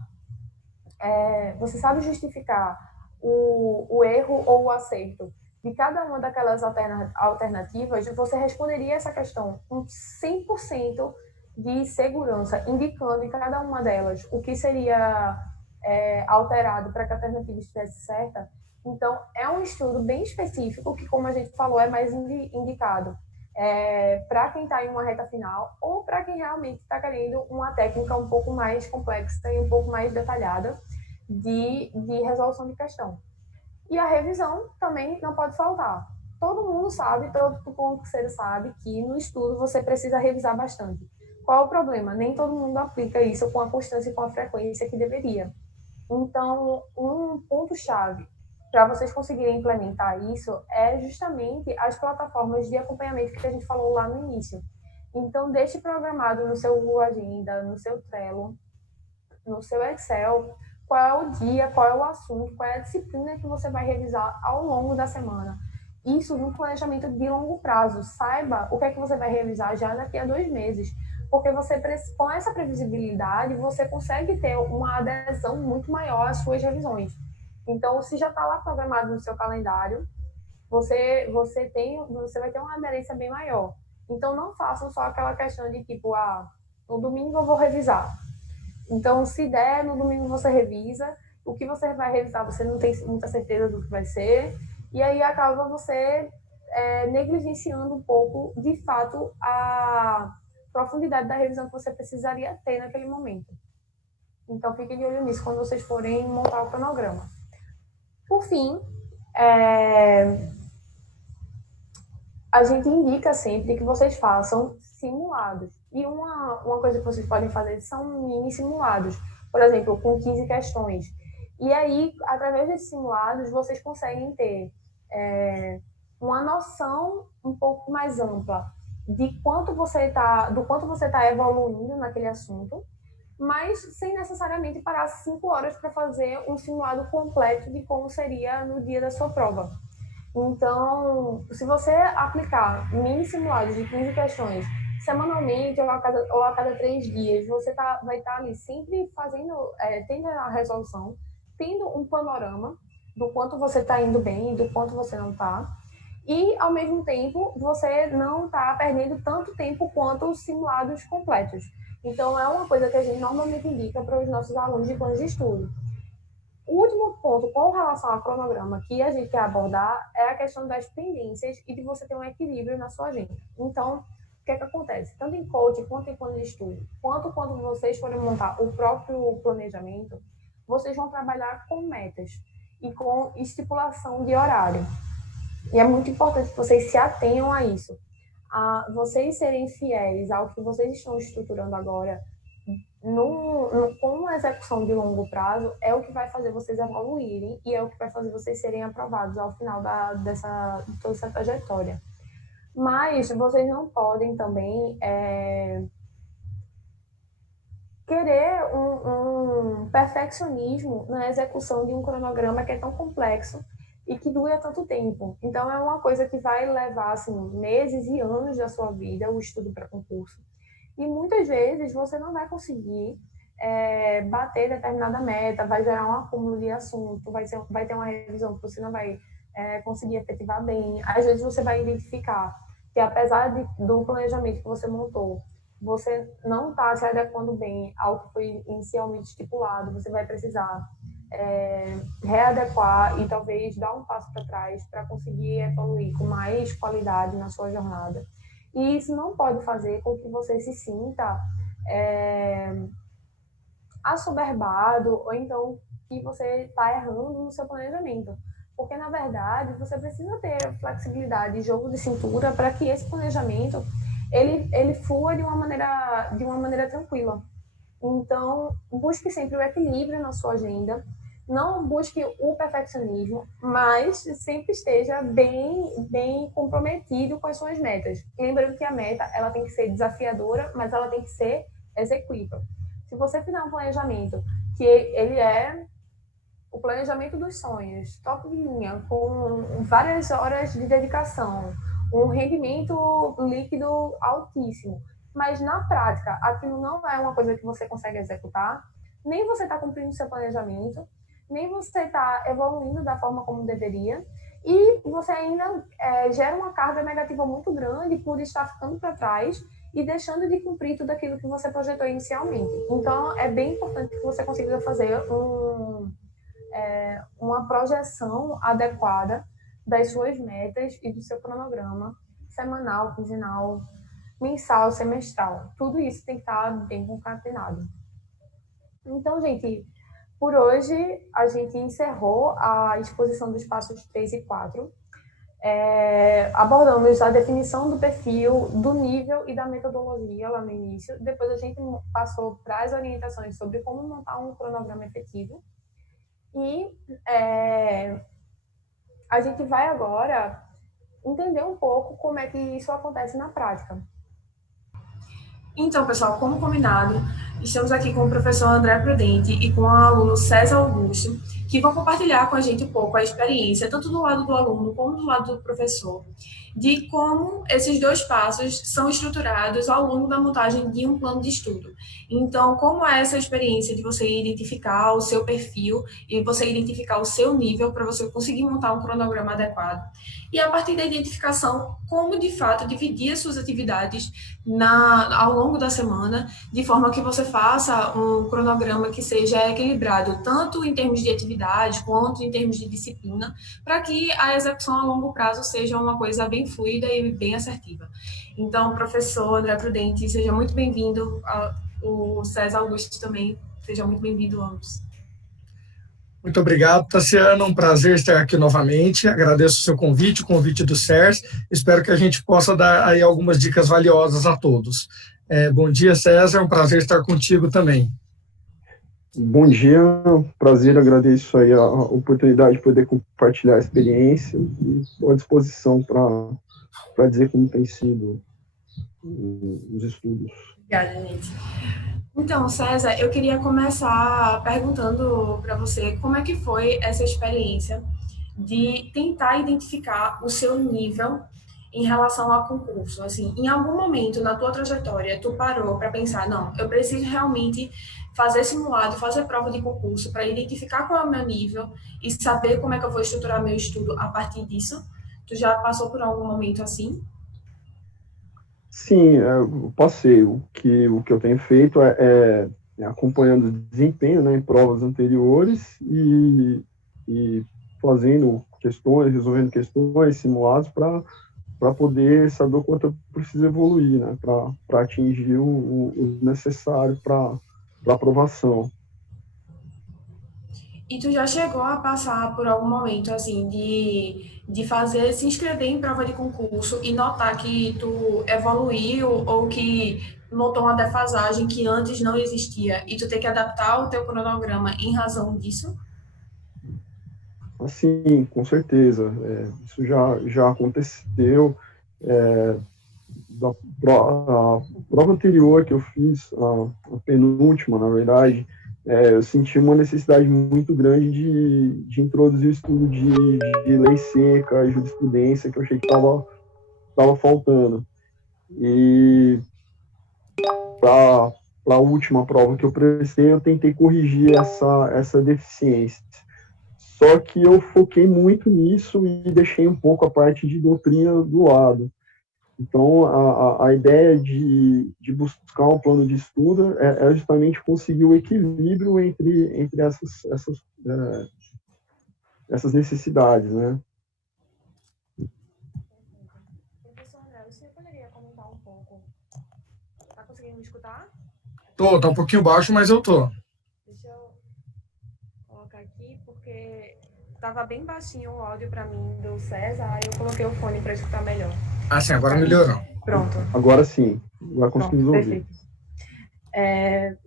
o erro ou o acerto de cada uma daquelas alternativas, você responderia essa questão com 100% de segurança, indicando em cada uma delas o que seria alterado para que a alternativa estivesse certa. Então, é um estudo bem específico que, como a gente falou, é mais indicado para quem está em uma reta final ou para quem realmente está querendo uma técnica um pouco mais complexa e um pouco mais detalhada de resolução de questão. E a revisão também não pode faltar. Todo mundo sabe, todo concurseiro sabe que no estudo você precisa revisar bastante. Qual é o problema? Nem todo mundo aplica isso com a constância e com a frequência que deveria. Então, um ponto-chave para vocês conseguirem implementar isso é justamente as plataformas de acompanhamento que a gente falou lá no início. Então, deixe programado no seu Google Agenda, no seu Trello, no seu Excel, qual é o dia, qual é o assunto, qual é a disciplina que você vai revisar ao longo da semana. Isso no planejamento de longo prazo. Saiba o que é que você vai revisar já daqui a 2 meses. Porque você, com essa previsibilidade, você consegue ter uma adesão muito maior às suas revisões. Então, se já está lá programado no seu calendário, você vai ter uma aderência bem maior. Então, não façam só aquela questão de tipo, no domingo eu vou revisar. Então, se der, no domingo você revisa. O que você vai revisar, você não tem muita certeza do que vai ser. E aí acaba você negligenciando um pouco, de fato, a profundidade da revisão que você precisaria ter naquele momento. Então, fiquem de olho nisso quando vocês forem montar o cronograma. Por fim, a gente indica sempre que vocês façam simulados. E uma coisa que vocês podem fazer são mini simulados, por exemplo, com 15 questões. E aí, através desses simulados, vocês conseguem ter uma noção um pouco mais ampla de do quanto você está evoluindo naquele assunto, mas sem necessariamente parar 5 horas para fazer um simulado completo de como seria no dia da sua prova. Então, se você aplicar mini simulados de 15 questões semanalmente ou a cada 3 dias, você vai estar ali sempre tendo a resolução, tendo um panorama do quanto você está indo bem e do quanto você não está. E, ao mesmo tempo, você não está perdendo tanto tempo quanto os simulados completos. Então, é uma coisa que a gente normalmente indica para os nossos alunos de planos de estudo. O último ponto com relação ao cronograma que a gente quer abordar é a questão das pendências e de você ter um equilíbrio na sua agenda. Então, o que é que acontece? Tanto em coaching, quanto em plano de estudo, quanto quando vocês forem montar o próprio planejamento, vocês vão trabalhar com metas e com estipulação de horário. E é muito importante que vocês se atenham a isso. A vocês serem fiéis ao que vocês estão estruturando agora, com uma execução de longo prazo, é o que vai fazer vocês evoluírem e é o que vai fazer vocês serem aprovados ao final de toda essa trajetória. Mas vocês não podem também querer um perfeccionismo na execução de um cronograma que é tão complexo e que dura tanto tempo. Então, é uma coisa que vai levar assim, meses e anos da sua vida, o estudo para concurso. E muitas vezes você não vai conseguir bater determinada meta, vai gerar um acúmulo de assunto, vai ter uma revisão que você não vai conseguir efetivar bem. Às vezes você vai identificar que, apesar do planejamento que você montou, você não está se adequando bem ao que foi inicialmente estipulado, você vai precisar readequar e talvez dar um passo para trás para conseguir evoluir com mais qualidade na sua jornada. E isso não pode fazer com que você se sinta assoberbado ou então que você está errando no seu planejamento. Porque, na verdade, você precisa ter flexibilidade e jogo de cintura para que esse planejamento ele flua de uma maneira tranquila. Então, busque sempre o equilíbrio na sua agenda, não busque o perfeccionismo, mas sempre esteja bem comprometido com as suas metas. Lembrando que a meta ela tem que ser desafiadora, mas ela tem que ser execuível. Se você fizer um planejamento que ele é o planejamento dos sonhos, top de linha, com várias horas de dedicação, um rendimento líquido altíssimo, mas na prática aquilo não é uma coisa que você consegue executar, nem você está cumprindo seu planejamento, nem você está evoluindo da forma como deveria, e você ainda gera uma carga negativa muito grande por estar ficando para trás e deixando de cumprir tudo aquilo que você projetou inicialmente. Então, é bem importante que você consiga fazer uma projeção adequada das suas metas e do seu cronograma semanal, quinzenal, mensal, semestral. Tudo isso tem que estar bem concatenado. Então, gente, Por hoje, a gente encerrou a exposição dos passos 3 e 4. Abordamos a definição do perfil, do nível e da metodologia lá no início. Depois a gente passou para as orientações sobre como montar um cronograma efetivo. E a gente vai agora entender um pouco como é que isso acontece na prática. Então, pessoal, como combinado, estamos aqui com o professor André Prudente e com o aluno César Augusto, que vão compartilhar com a gente um pouco a experiência, tanto do lado do aluno como do lado do professor, de como esses dois passos são estruturados ao longo da montagem de um plano de estudo. Então, como é essa experiência de você identificar o seu perfil e você identificar o seu nível para você conseguir montar um cronograma adequado. E a partir da identificação, como de fato dividir as suas atividades ao longo da semana, de forma que você faça um cronograma que seja equilibrado, tanto em termos de atividade quanto em termos de disciplina, para que a execução a longo prazo seja uma coisa bem fluida e bem assertiva. Então, professor André Prudente, seja muito bem-vindo, o César Augusto também, seja muito bem-vindo ambos. Muito obrigado, Tassiana, um prazer estar aqui novamente, agradeço o seu convite, o convite do CERS, espero que a gente possa dar aí algumas dicas valiosas a todos. Bom dia, César, um prazer estar contigo também. Bom dia, prazer, agradeço aí a oportunidade de poder compartilhar a experiência e estou à disposição para dizer como tem sido os estudos. Obrigada, gente. Então, César, eu queria começar perguntando para você como é que foi essa experiência de tentar identificar o seu nível em relação ao concurso. Assim, em algum momento na tua trajetória, tu parou para pensar, não, eu preciso realmente fazer simulado, fazer prova de concurso para identificar qual é o meu nível e saber como é que eu vou estruturar meu estudo a partir disso? Tu já passou por algum momento assim? Sim, eu passei. O que eu tenho feito é acompanhando o desempenho, né, em provas anteriores e fazendo questões, resolvendo questões, simulados para poder saber o quanto eu preciso evoluir, né, para atingir o necessário para aprovação. E tu já chegou a passar por algum momento, assim, de fazer, se inscrever em prova de concurso e notar que tu evoluiu ou que notou uma defasagem que antes não existia e tu ter que adaptar o teu cronograma em razão disso? Assim, com certeza. Isso já aconteceu. A prova anterior que eu fiz, a penúltima, na verdade, eu senti uma necessidade muito grande de introduzir o estudo de lei seca e jurisprudência, que eu achei que estava faltando. E para a última prova que eu prestei, eu tentei corrigir essa deficiência. Só que eu foquei muito nisso e deixei um pouco a parte de doutrina do lado. Então, a ideia de buscar um plano de estudo é justamente conseguir o equilíbrio entre essas necessidades, né? Professor André, você poderia comentar um pouco? Tá conseguindo me escutar? Tá um pouquinho baixo, mas eu tô. Deixa eu colocar aqui, porque estava bem baixinho o áudio para mim do César, aí eu coloquei o fone para escutar melhor. Ah, sim, agora melhorou. Pronto. Agora sim, agora conseguimos ouvir.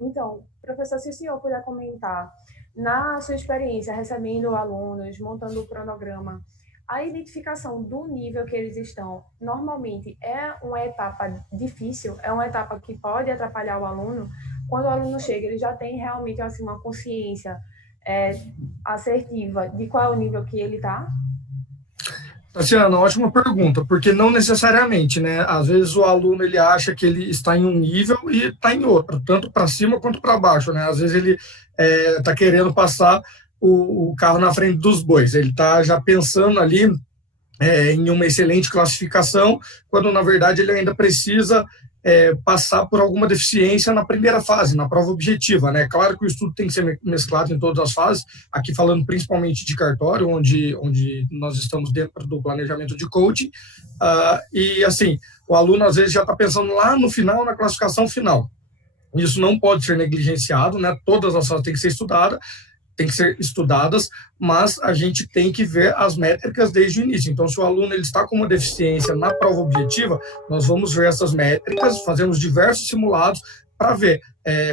Então, professor, se o senhor puder comentar, na sua experiência recebendo alunos, montando o cronograma, a identificação do nível que eles estão, normalmente é uma etapa difícil, é uma etapa que pode atrapalhar o aluno. Quando o aluno chega, ele já tem realmente assim, uma consciência assertiva de qual é o nível que ele está? Tassiana, ótima pergunta, porque não necessariamente, né? Às vezes o aluno ele acha que ele está em um nível e está em outro, tanto para cima quanto para baixo, né? Às vezes ele está querendo passar o carro na frente dos bois, ele está já pensando ali em uma excelente classificação, quando na verdade ele ainda precisa passar por alguma deficiência na primeira fase, na prova objetiva, né? Claro que o estudo tem que ser mesclado em todas as fases, aqui falando principalmente de cartório, onde nós estamos dentro do planejamento de coaching, e assim, o aluno às vezes já está pensando lá no final, na classificação final. Isso não pode ser negligenciado, né? Todas as fases têm que ser estudadas, tem que ser estudadas, mas a gente tem que ver as métricas desde o início. Então, se o aluno ele está com uma deficiência na prova objetiva, nós vamos ver essas métricas, fazemos diversos simulados para ver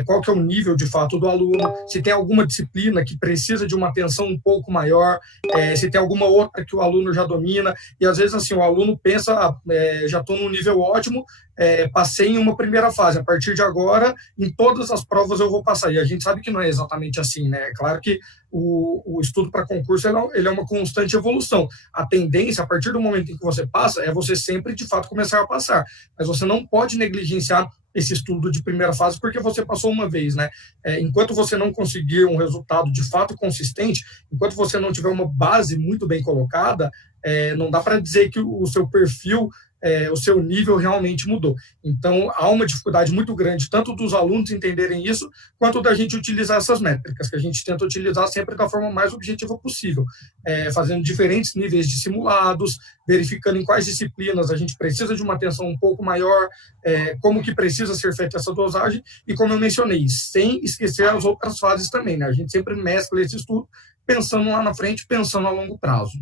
qual que é o nível de fato do aluno, se tem alguma disciplina que precisa de uma atenção um pouco maior, se tem alguma outra que o aluno já domina, e às vezes assim, o aluno pensa, já estou num nível ótimo, passei em uma primeira fase, a partir de agora, em todas as provas eu vou passar, e a gente sabe que não é exatamente assim, né? É claro que o estudo para concurso ele é uma constante evolução. A tendência, a partir do momento em que você passa, é você sempre, de fato, começar a passar, mas você não pode negligenciar esse estudo de primeira fase, porque você passou uma vez, né? Enquanto você não conseguir um resultado de fato consistente, enquanto você não tiver uma base muito bem colocada, não dá para dizer que o seu perfil, o seu nível realmente mudou. Então, há uma dificuldade muito grande, tanto dos alunos entenderem isso, quanto da gente utilizar essas métricas, que a gente tenta utilizar sempre da forma mais objetiva possível, fazendo diferentes níveis de simulados, verificando em quais disciplinas a gente precisa de uma atenção um pouco maior, como que precisa ser feita essa dosagem, e como eu mencionei, sem esquecer as outras fases também, né? A gente sempre mescla esse estudo, pensando lá na frente, pensando a longo prazo.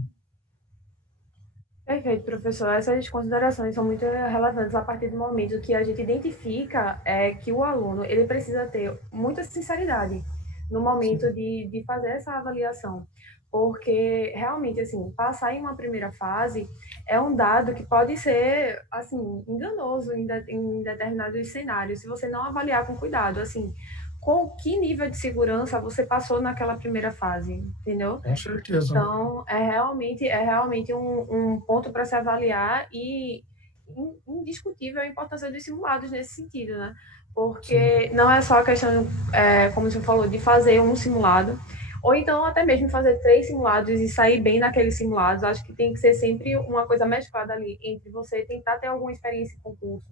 Perfeito, professor. Essas considerações são muito relevantes a partir do momento que a gente identifica que o aluno ele precisa ter muita sinceridade no momento de fazer essa avaliação, porque realmente assim passar em uma primeira fase é um dado que pode ser assim enganoso em determinados cenários se você não avaliar com cuidado, assim com que nível de segurança você passou naquela primeira fase, entendeu? Com certeza. Então, é realmente um ponto para se avaliar e indiscutível a importância dos simulados nesse sentido, né? Porque não é só a questão, como você falou, de fazer um simulado, ou então até mesmo fazer 3 simulados e sair bem naqueles simulados. Acho que tem que ser sempre uma coisa mesclada ali, entre você tentar ter alguma experiência em concurso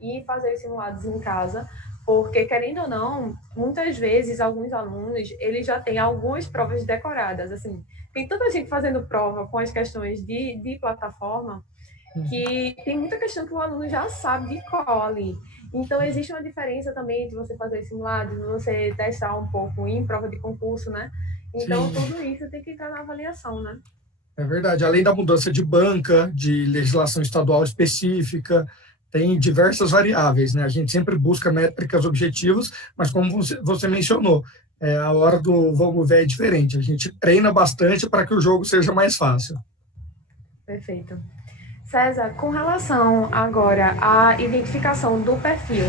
e fazer os simulados em casa, porque, querendo ou não, muitas vezes alguns alunos, eles já têm algumas provas decoradas, assim, tem tanta gente fazendo prova com as questões de plataforma, que tem muita questão que o aluno já sabe de qual ali. Então, existe uma diferença também entre você fazer simulados, você testar um pouco em prova de concurso, né? Então, Sim. tudo isso tem que entrar na avaliação, né? É verdade. Além da mudança de banca, de legislação estadual específica, tem diversas variáveis, né? A gente sempre busca métricas objetivas, mas como você mencionou, a hora do vamos ver é diferente. A gente treina bastante para que o jogo seja mais fácil. Perfeito. César, com relação agora à identificação do perfil,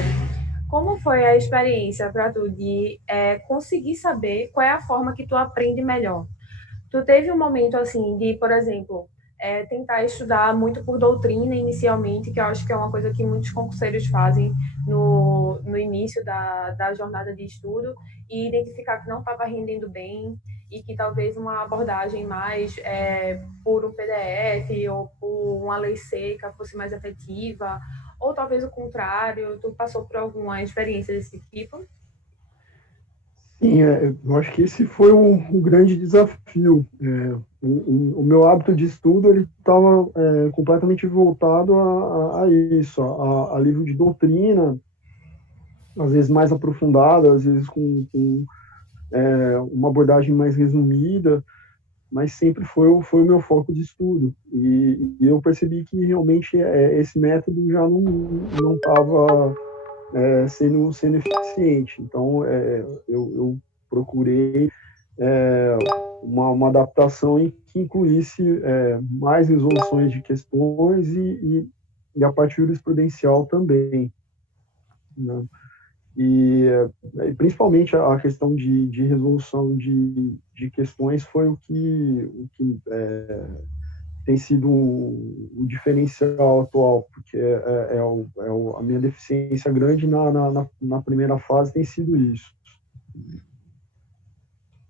como foi a experiência para tu de conseguir saber qual é a forma que tu aprende melhor? Tu teve um momento assim de, por exemplo, tentar estudar muito por doutrina inicialmente, que eu acho que é uma coisa que muitos concurseiros fazem no início da jornada de estudo, e identificar que não estava rendendo bem e que talvez uma abordagem mais por um PDF ou por uma lei seca fosse mais efetiva, ou talvez o contrário. Tu passou por alguma experiência desse tipo? Sim, eu acho que esse foi um grande desafio. O meu hábito de estudo ele estava completamente voltado a isso, a livro de doutrina, às vezes mais aprofundado, às vezes com uma abordagem mais resumida, mas sempre foi o meu foco de estudo. E eu percebi que realmente esse método já não estava sendo eficiente. Então, eu procurei uma adaptação em que incluísse mais resoluções de questões e a parte jurisprudencial também, né? E principalmente a questão de resolução de questões foi o que tem sido o diferencial atual, porque a minha deficiência grande na primeira fase tem sido isso.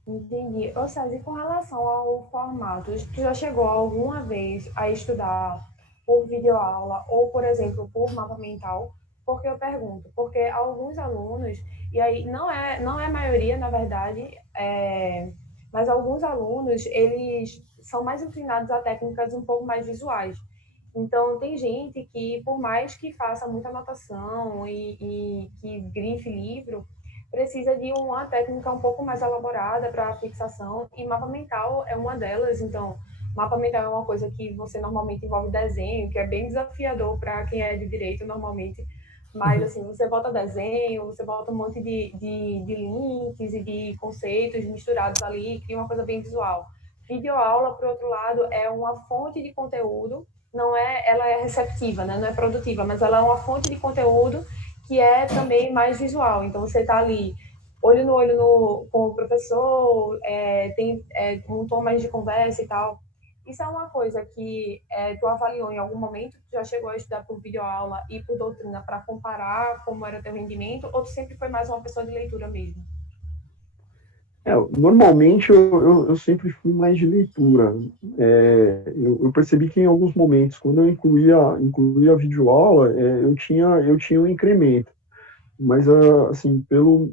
Entendi. Ou seja, e com relação ao formato, tu já chegou alguma vez a estudar por videoaula ou, por exemplo, por mapa mental? Porque eu pergunto, porque alguns alunos, e aí não é a maioria, na verdade, mas alguns alunos, eles são mais inclinados a técnicas um pouco mais visuais. Então, tem gente que, por mais que faça muita anotação e que grife livro, precisa de uma técnica um pouco mais elaborada para fixação, e mapa mental é uma delas. Então, mapa mental é uma coisa que você normalmente envolve desenho, que é bem desafiador para quem é de direito normalmente. Mas, assim, você bota desenho, você bota um monte de links e de conceitos misturados ali, cria uma coisa bem visual. Videoaula, por outro lado, é uma fonte de conteúdo, não é, ela é receptiva, né? Não é produtiva, mas ela é uma fonte de conteúdo que é também mais visual. Então, você está ali, olho no olho com o professor, tem um tom mais de conversa e tal. Isso é uma coisa que tu avaliou em algum momento? Tu já chegou a estudar por videoaula e por doutrina para comparar como era teu rendimento? Ou tu sempre foi mais uma pessoa de leitura mesmo? Normalmente eu sempre fui mais de leitura. Eu percebi que em alguns momentos, quando eu incluía a videoaula, eu tinha um incremento. Mas, assim, pelo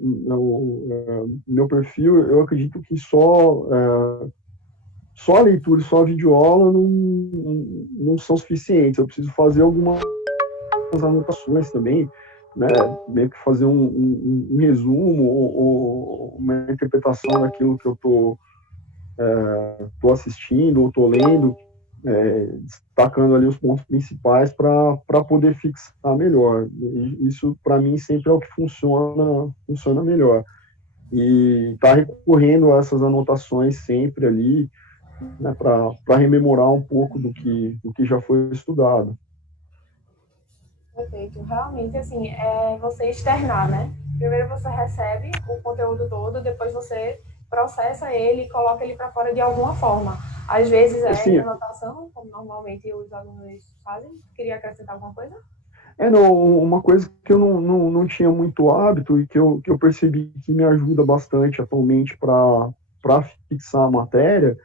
meu perfil, eu acredito que só a leitura e só a videoaula não são suficientes. Eu preciso fazer algumas anotações também, né? Meio que fazer um resumo ou uma interpretação daquilo que eu tô assistindo ou estou lendo, destacando ali os pontos principais para poder fixar melhor. E isso, para mim, sempre é o que funciona melhor. E tá recorrendo a essas anotações sempre ali, né, para rememorar um pouco do que já foi estudado. Perfeito. Realmente, assim, é você externar, né? Primeiro você recebe o conteúdo todo, depois você processa ele e coloca ele para fora de alguma forma. Às vezes é em Assim, anotação, como normalmente os alunos fazem. Queria acrescentar alguma coisa? não, uma coisa que eu não tinha muito hábito e que eu percebi que me ajuda bastante atualmente para fixar a matéria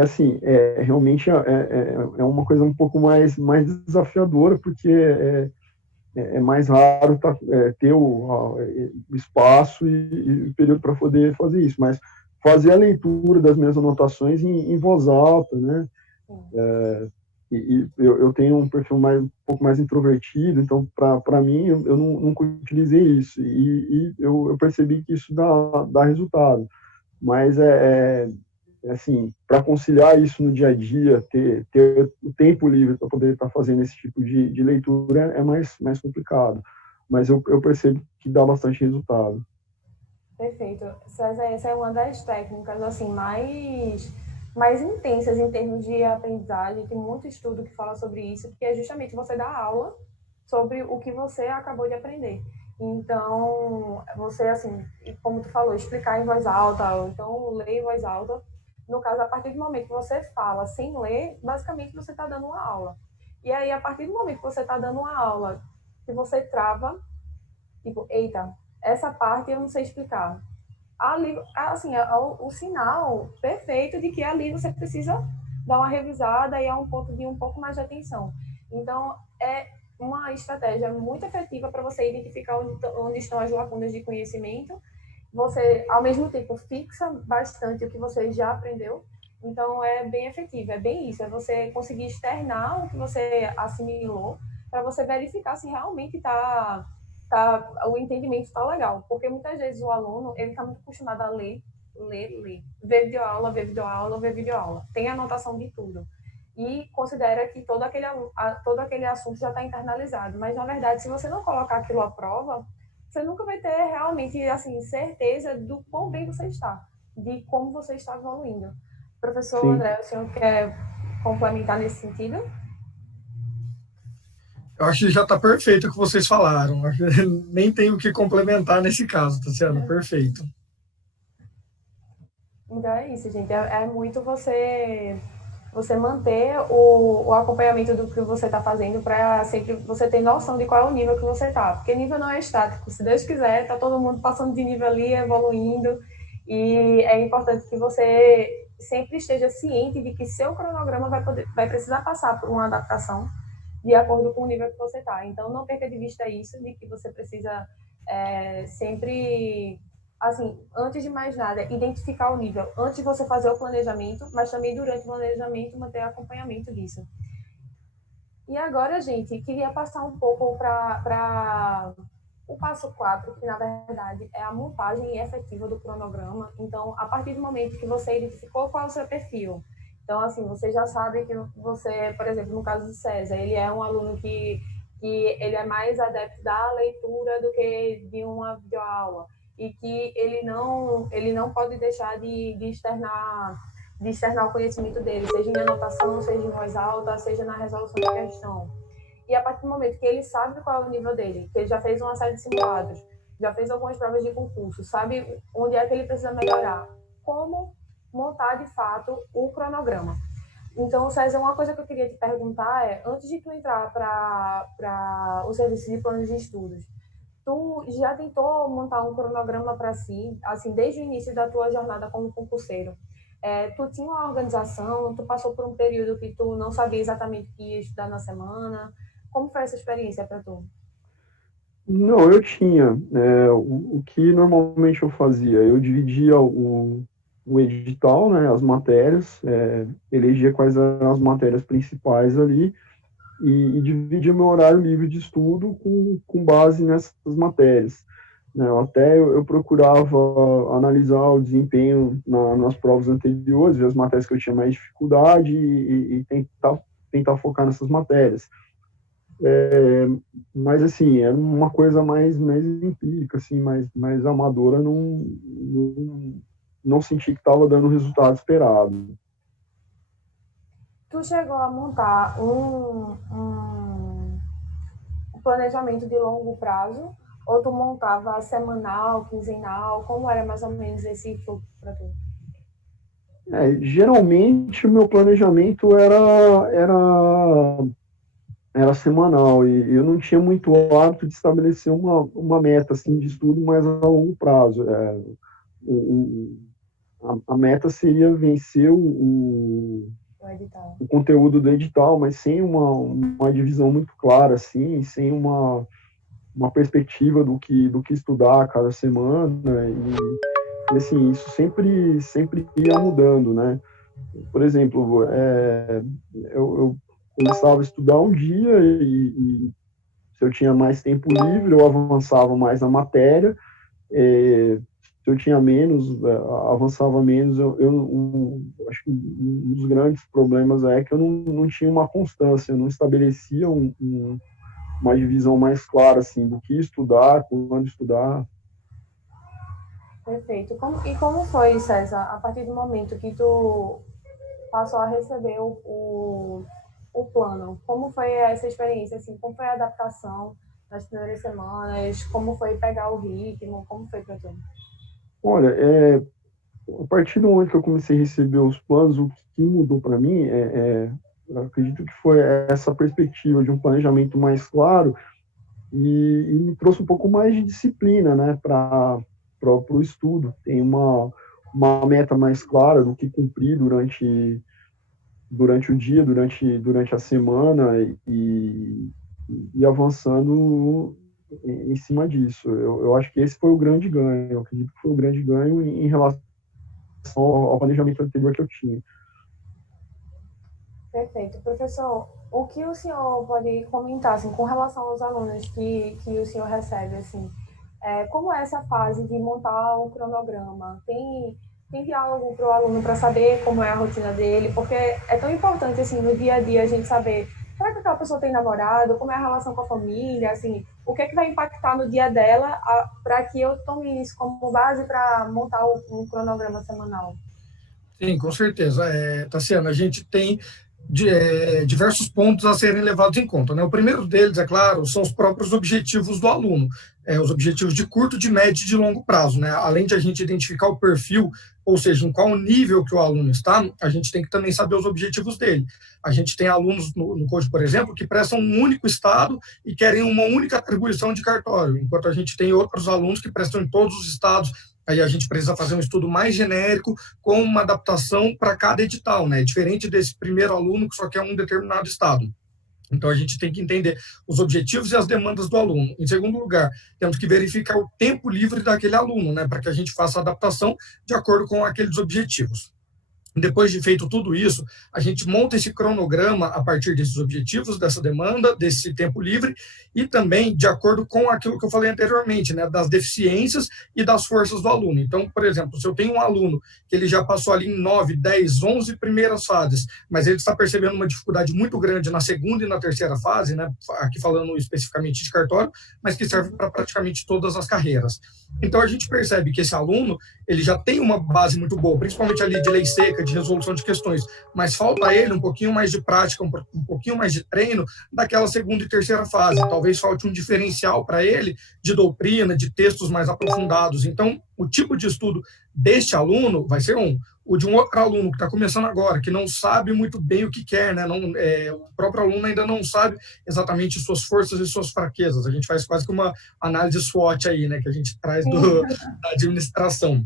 assim, realmente é uma coisa um pouco mais desafiadora, porque é mais raro ter o espaço e o período para poder fazer isso, mas fazer a leitura das minhas anotações em voz alta, né? Eu tenho um perfil um pouco mais introvertido, então, para mim, eu nunca utilizei isso, e eu percebi que isso dá resultado. Mas, assim, para conciliar isso no dia a dia, ter o tempo livre para poder estar fazendo esse tipo de leitura é mais complicado. Mas eu percebo que dá bastante resultado. Perfeito. Essa é uma das técnicas assim mais intensas em termos de aprendizagem. Tem muito estudo que fala sobre isso, que é justamente você dar aula sobre o que você acabou de aprender. Então, você, assim, como tu falou, explicar em voz alta, ou então ler em voz alta. No caso, a partir do momento que você fala sem ler, basicamente você está dando uma aula. E aí, a partir do momento que você está dando uma aula, que você trava, tipo, eita, essa parte eu não sei explicar. Ali, assim, o sinal perfeito de que ali você precisa dar uma revisada e é um ponto de um pouco mais de atenção. Então, é uma estratégia muito efetiva para você identificar onde estão as lacunas de conhecimento. Você, ao mesmo tempo, fixa bastante o que você já aprendeu. Então, é bem efetivo, é bem isso, é você conseguir externar o que você assimilou para você verificar se realmente o entendimento está legal. Porque muitas vezes o aluno ele está muito acostumado a ler, ler, ler. Ver videoaula, ver videoaula, ver videoaula. Tem anotação de tudo. E considera que todo aquele assunto já está internalizado. Mas, na verdade, se você não colocar aquilo à prova, você nunca vai ter realmente assim, certeza do quão bem você está, de como você está evoluindo. Professor Sim. André, o senhor quer complementar nesse sentido? Eu acho que já está perfeito o que vocês falaram. Nem tenho o que complementar nesse caso, Tassiano. Perfeito. Então é isso, gente. É muito você manter o acompanhamento do que você está fazendo para sempre você ter noção de qual é o nível que você está. Porque nível não é estático. Se Deus quiser, está todo mundo passando de nível ali, evoluindo. E é importante que você sempre esteja ciente de que seu cronograma vai precisar passar por uma adaptação de acordo com o nível que você está. Então, não perca de vista isso, de que você precisa sempre, assim, antes de mais nada, identificar o nível, antes de você fazer o planejamento, mas também durante o planejamento manter acompanhamento disso. E agora, gente, queria passar um pouco para o passo 4, que na verdade é a montagem efetiva do cronograma. Então, a partir do momento que você identificou qual é o seu perfil, então, assim, você já sabe que você, por exemplo, no caso do César, ele é um aluno que ele é mais adepto da leitura do que de uma videoaula, e que ele não pode deixar de externar o conhecimento dele, seja em anotação, seja em voz alta, seja na resolução de questão. E a partir do momento que ele sabe qual é o nível dele, que ele já fez uma série de simulados, já fez algumas provas de concurso, sabe onde é que ele precisa melhorar, como montar de fato o cronograma. Então, César, uma coisa que eu queria te perguntar é, antes de tu entrar para o serviço de planos de estudos, tu já tentou montar um cronograma para si, assim, desde o início da tua jornada como concurseiro? Tu tinha uma organização, tu passou por um período que tu não sabia exatamente o que ia estudar na semana. Como foi essa experiência para tu? Não, eu tinha. O que normalmente eu fazia? Eu dividia o edital, né, as matérias, elegia quais eram as matérias principais ali e dividia meu horário livre de estudo com base nessas matérias. Né? Eu procurava analisar o desempenho nas provas anteriores, ver as matérias que eu tinha mais dificuldade e tentar focar nessas matérias. Mas assim, era uma coisa mais empírica, assim, mais amadora, não senti que estava dando o resultado esperado. Tu chegou a montar um planejamento de longo prazo? Ou tu montava semanal, quinzenal? Como era mais ou menos esse fluxo para tu? Geralmente o meu planejamento era semanal e eu não tinha muito hábito de estabelecer uma meta assim, de estudo mais a longo prazo. A meta seria vencer o conteúdo do edital, mas sem uma divisão muito clara, assim, sem uma perspectiva do que estudar a cada semana, e assim, isso sempre ia mudando, né? Por exemplo, eu começava a estudar um dia e se eu tinha mais tempo livre, eu avançava mais na matéria, se eu tinha menos, avançava menos, acho que um dos grandes problemas é que eu não tinha uma constância, eu não estabelecia uma divisão mais clara, assim, do que estudar, quando estudar. Perfeito. E como foi, César, a partir do momento que tu passou a receber o plano? Como foi essa experiência? Assim, como foi a adaptação nas primeiras semanas? Como foi pegar o ritmo? Como foi para tu? Olha, a partir do momento que eu comecei a receber os planos, o que mudou para mim eu acredito que foi essa perspectiva de um planejamento mais claro e me trouxe um pouco mais de disciplina, né, para o estudo. Tem uma meta mais clara do que cumprir durante o dia, durante a semana e avançando em cima disso. Eu acho que esse foi o grande ganho. Eu acredito que foi o grande ganho em relação ao planejamento anterior que eu tinha. Perfeito. Professor, o que o senhor pode comentar assim, com relação aos alunos que o senhor recebe? Assim, como é essa fase de montar o cronograma? Tem diálogo para o aluno para saber como é a rotina dele? Porque é tão importante assim, no dia a dia a gente saber, será que aquela pessoa tem namorado? Como é a relação com a família? Assim, o que é que vai impactar no dia dela para que eu tome isso como base para montar um cronograma semanal? Sim, com certeza. Tassiana, a gente tem diversos pontos a serem levados em conta, né? O primeiro deles, é claro, são os próprios objetivos do aluno, os objetivos de curto, de médio e de longo prazo, né? Além de a gente identificar o perfil, ou seja, em qual nível que o aluno está, a gente tem que também saber os objetivos dele. A gente tem alunos no CODE, por exemplo, que prestam um único estado e querem uma única atribuição de cartório, enquanto a gente tem outros alunos que prestam em todos os estados. Aí a gente precisa fazer um estudo mais genérico com uma adaptação para cada edital, né? Diferente desse primeiro aluno que só quer um determinado estado. Então, a gente tem que entender os objetivos e as demandas do aluno. Em segundo lugar, temos que verificar o tempo livre daquele aluno, né? Para que a gente faça a adaptação de acordo com aqueles objetivos. Depois de feito tudo isso, a gente monta esse cronograma a partir desses objetivos, dessa demanda, desse tempo livre, e também de acordo com aquilo que eu falei anteriormente, né, das deficiências e das forças do aluno. Então, por exemplo, se eu tenho um aluno que ele já passou ali em 9, 10, 11 primeiras fases, mas ele está percebendo uma dificuldade muito grande na segunda e na terceira fase, né, aqui falando especificamente de cartório, mas que serve para praticamente todas as carreiras. Então, a gente percebe que esse aluno, ele já tem uma base muito boa, principalmente ali de lei seca, de resolução de questões, mas falta a ele um pouquinho mais de prática, um pouquinho mais de treino daquela segunda e terceira fase. Talvez falte um diferencial para ele de doutrina, de textos mais aprofundados. Então, o tipo de estudo deste aluno vai ser o de um outro aluno que está começando agora, que não sabe muito bem o que quer, né? Não, o próprio aluno ainda não sabe exatamente suas forças e suas fraquezas. A gente faz quase que uma análise SWOT aí, né? Que a gente traz da administração.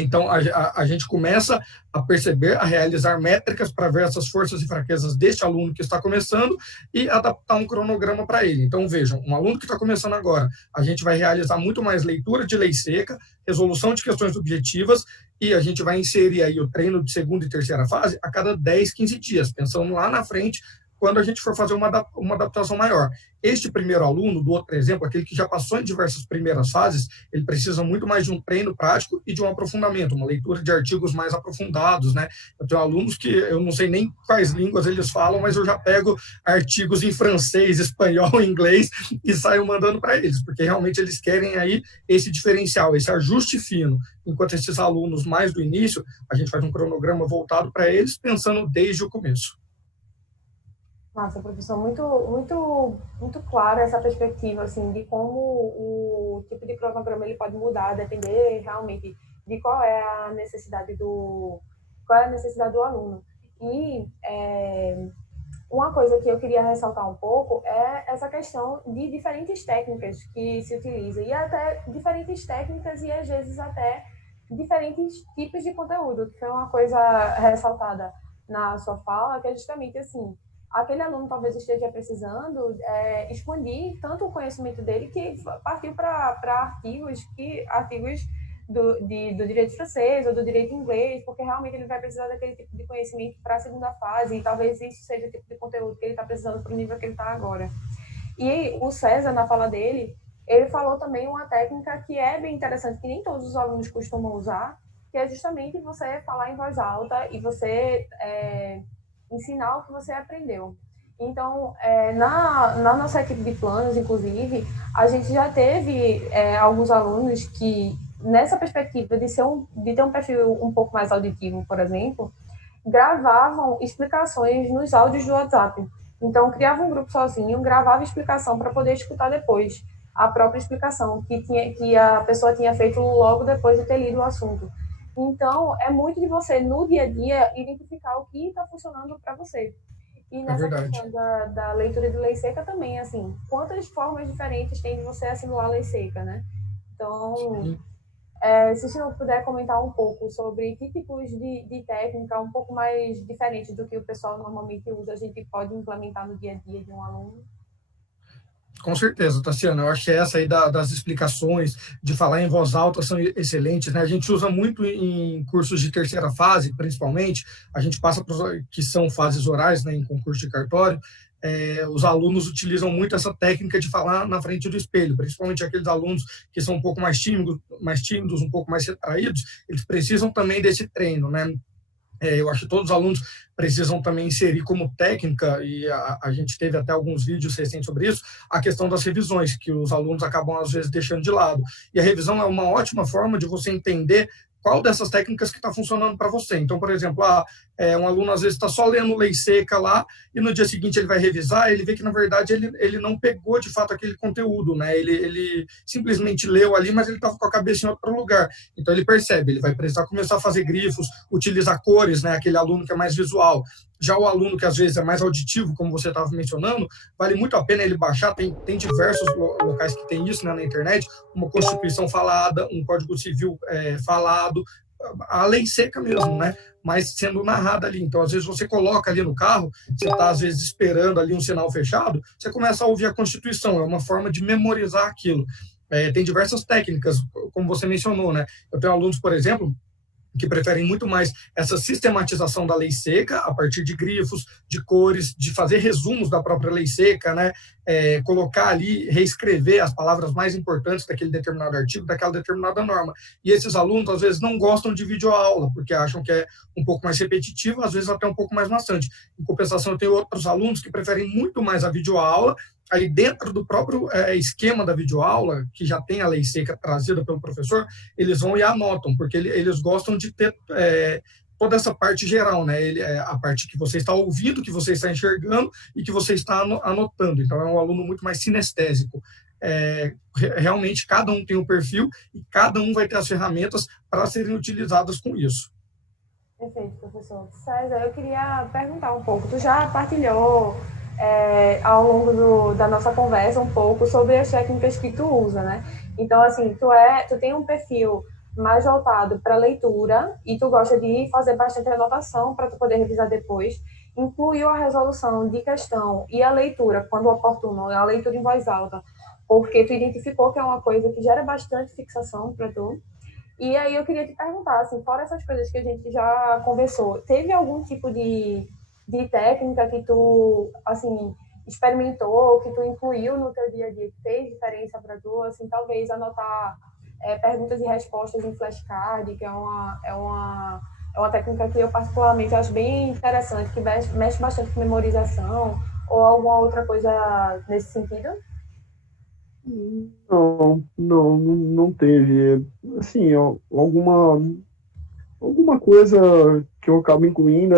Então, a gente começa a perceber, a realizar métricas para ver essas forças e fraquezas deste aluno que está começando e adaptar um cronograma para ele. Então, vejam, um aluno que está começando agora, a gente vai realizar muito mais leitura de lei seca, resolução de questões objetivas, e a gente vai inserir aí o treino de segunda e terceira fase a cada 10, 15 dias, pensando lá na frente, quando a gente for fazer uma adaptação maior. Este primeiro aluno, do outro exemplo, aquele que já passou em diversas primeiras fases, ele precisa muito mais de um treino prático e de um aprofundamento, uma leitura de artigos mais aprofundados, né? Eu tenho alunos que eu não sei nem quais línguas eles falam, mas eu já pego artigos em francês, espanhol, inglês e saio mandando para eles, porque realmente eles querem aí esse diferencial, esse ajuste fino. Enquanto esses alunos mais do início, a gente faz um cronograma voltado para eles, pensando desde o começo. Nossa, professor, muito clara essa perspectiva, assim, de como o tipo de cronograma ele pode mudar, depender realmente de qual é a necessidade do aluno. E uma coisa que eu queria ressaltar um pouco é essa questão de diferentes técnicas que se utilizam, e até diferentes técnicas e, às vezes, até diferentes tipos de conteúdo, que foi uma coisa ressaltada na sua fala, que é justamente assim, aquele aluno talvez esteja precisando expandir tanto o conhecimento dele que partiu para artigos do direito francês ou do direito inglês, porque realmente ele vai precisar daquele tipo de conhecimento para a segunda fase, e talvez isso seja o tipo de conteúdo que ele está precisando para o nível que ele está agora. E o César, na fala dele, ele falou também uma técnica que é bem interessante, que nem todos os alunos costumam usar, que é justamente você falar em voz alta e você ensinar o que você aprendeu. Então, na nossa equipe de planos, inclusive, a gente já teve alguns alunos que, nessa perspectiva de ter um perfil um pouco mais auditivo, por exemplo, gravavam explicações nos áudios do WhatsApp. Então, criava um grupo sozinho, gravava explicação para poder escutar depois a própria explicação que a pessoa tinha feito logo depois de ter lido o assunto. Então, é muito de você, no dia a dia, identificar o que está funcionando para você. E nessa questão da leitura de lei seca também, assim, quantas formas diferentes tem de você assimilar a lei seca, né? Então, se o senhor puder comentar um pouco sobre que tipos de técnica um pouco mais diferentes do que o pessoal normalmente usa, a gente pode implementar no dia a dia de um aluno. Com certeza, Tassiana. Eu acho que essa aí das explicações, de falar em voz alta, são excelentes, né? A gente usa muito em cursos de terceira fase, principalmente. A gente passa para que são fases orais, né, em concurso de cartório. Os alunos utilizam muito essa técnica de falar na frente do espelho, principalmente aqueles alunos que são um pouco mais tímidos, um pouco mais retraídos. Eles precisam também desse treino, né? Eu acho que todos os alunos precisam também inserir como técnica, e a gente teve até alguns vídeos recentes sobre isso, a questão das revisões, que os alunos acabam, às vezes, deixando de lado. E a revisão é uma ótima forma de você entender qual dessas técnicas que está funcionando para você. Então, por exemplo, um aluno às vezes está só lendo lei seca lá, e no dia seguinte ele vai revisar, ele vê que, na verdade, ele não pegou de fato aquele conteúdo, né? Ele simplesmente leu ali, mas ele estava com a cabeça em outro lugar. Então ele percebe, ele vai precisar começar a fazer grifos, utilizar cores, né? Aquele aluno que é mais visual. Já o aluno que às vezes é mais auditivo, como você estava mencionando, vale muito a pena ele baixar, tem diversos locais que tem isso, né, na internet, uma Constituição falada, um Código Civil falado, a lei seca mesmo, né, mas sendo narrada ali. Então, às vezes você coloca ali no carro, você está às vezes esperando ali um sinal fechado, você começa a ouvir a Constituição, é uma forma de memorizar aquilo. Tem diversas técnicas, como você mencionou, né, eu tenho alunos, por exemplo, que preferem muito mais essa sistematização da lei seca, a partir de grifos, de cores, de fazer resumos da própria lei seca, né? Colocar ali, reescrever as palavras mais importantes daquele determinado artigo, daquela determinada norma. E esses alunos, às vezes, não gostam de videoaula, porque acham que é um pouco mais repetitivo, às vezes até um pouco mais maçante. Em compensação, eu tenho outros alunos que preferem muito mais a videoaula, aí dentro do próprio esquema da videoaula, que já tem a lei seca trazida pelo professor, eles vão e anotam, porque eles gostam de ter toda essa parte geral, né? A parte que você está ouvindo, que você está enxergando e que você está anotando. Então, é um aluno muito mais sinestésico. Realmente, cada um tem um perfil e cada um vai ter as ferramentas para serem utilizadas com isso. Perfeito, professor. César, eu queria perguntar um pouco. Tu já partilhou ao longo da nossa conversa um pouco sobre as técnicas que tu usa, né? Então, assim, tu tem um perfil mais voltado para leitura e tu gosta de fazer bastante anotação para tu poder revisar depois. Incluiu a resolução de questão e a leitura, quando oportuno, a leitura em voz alta, porque tu identificou que é uma coisa que gera bastante fixação para tu. E aí eu queria te perguntar, assim, fora essas coisas que a gente já conversou, teve algum tipo de técnica que tu, assim, experimentou, que tu incluiu no teu dia a dia, que fez diferença para tu, assim, talvez anotar perguntas e respostas em flashcard, que é uma técnica que eu particularmente acho bem interessante, que mexe bastante com memorização, ou alguma outra coisa nesse sentido? Não teve. Assim, alguma coisa que eu acabo incluindo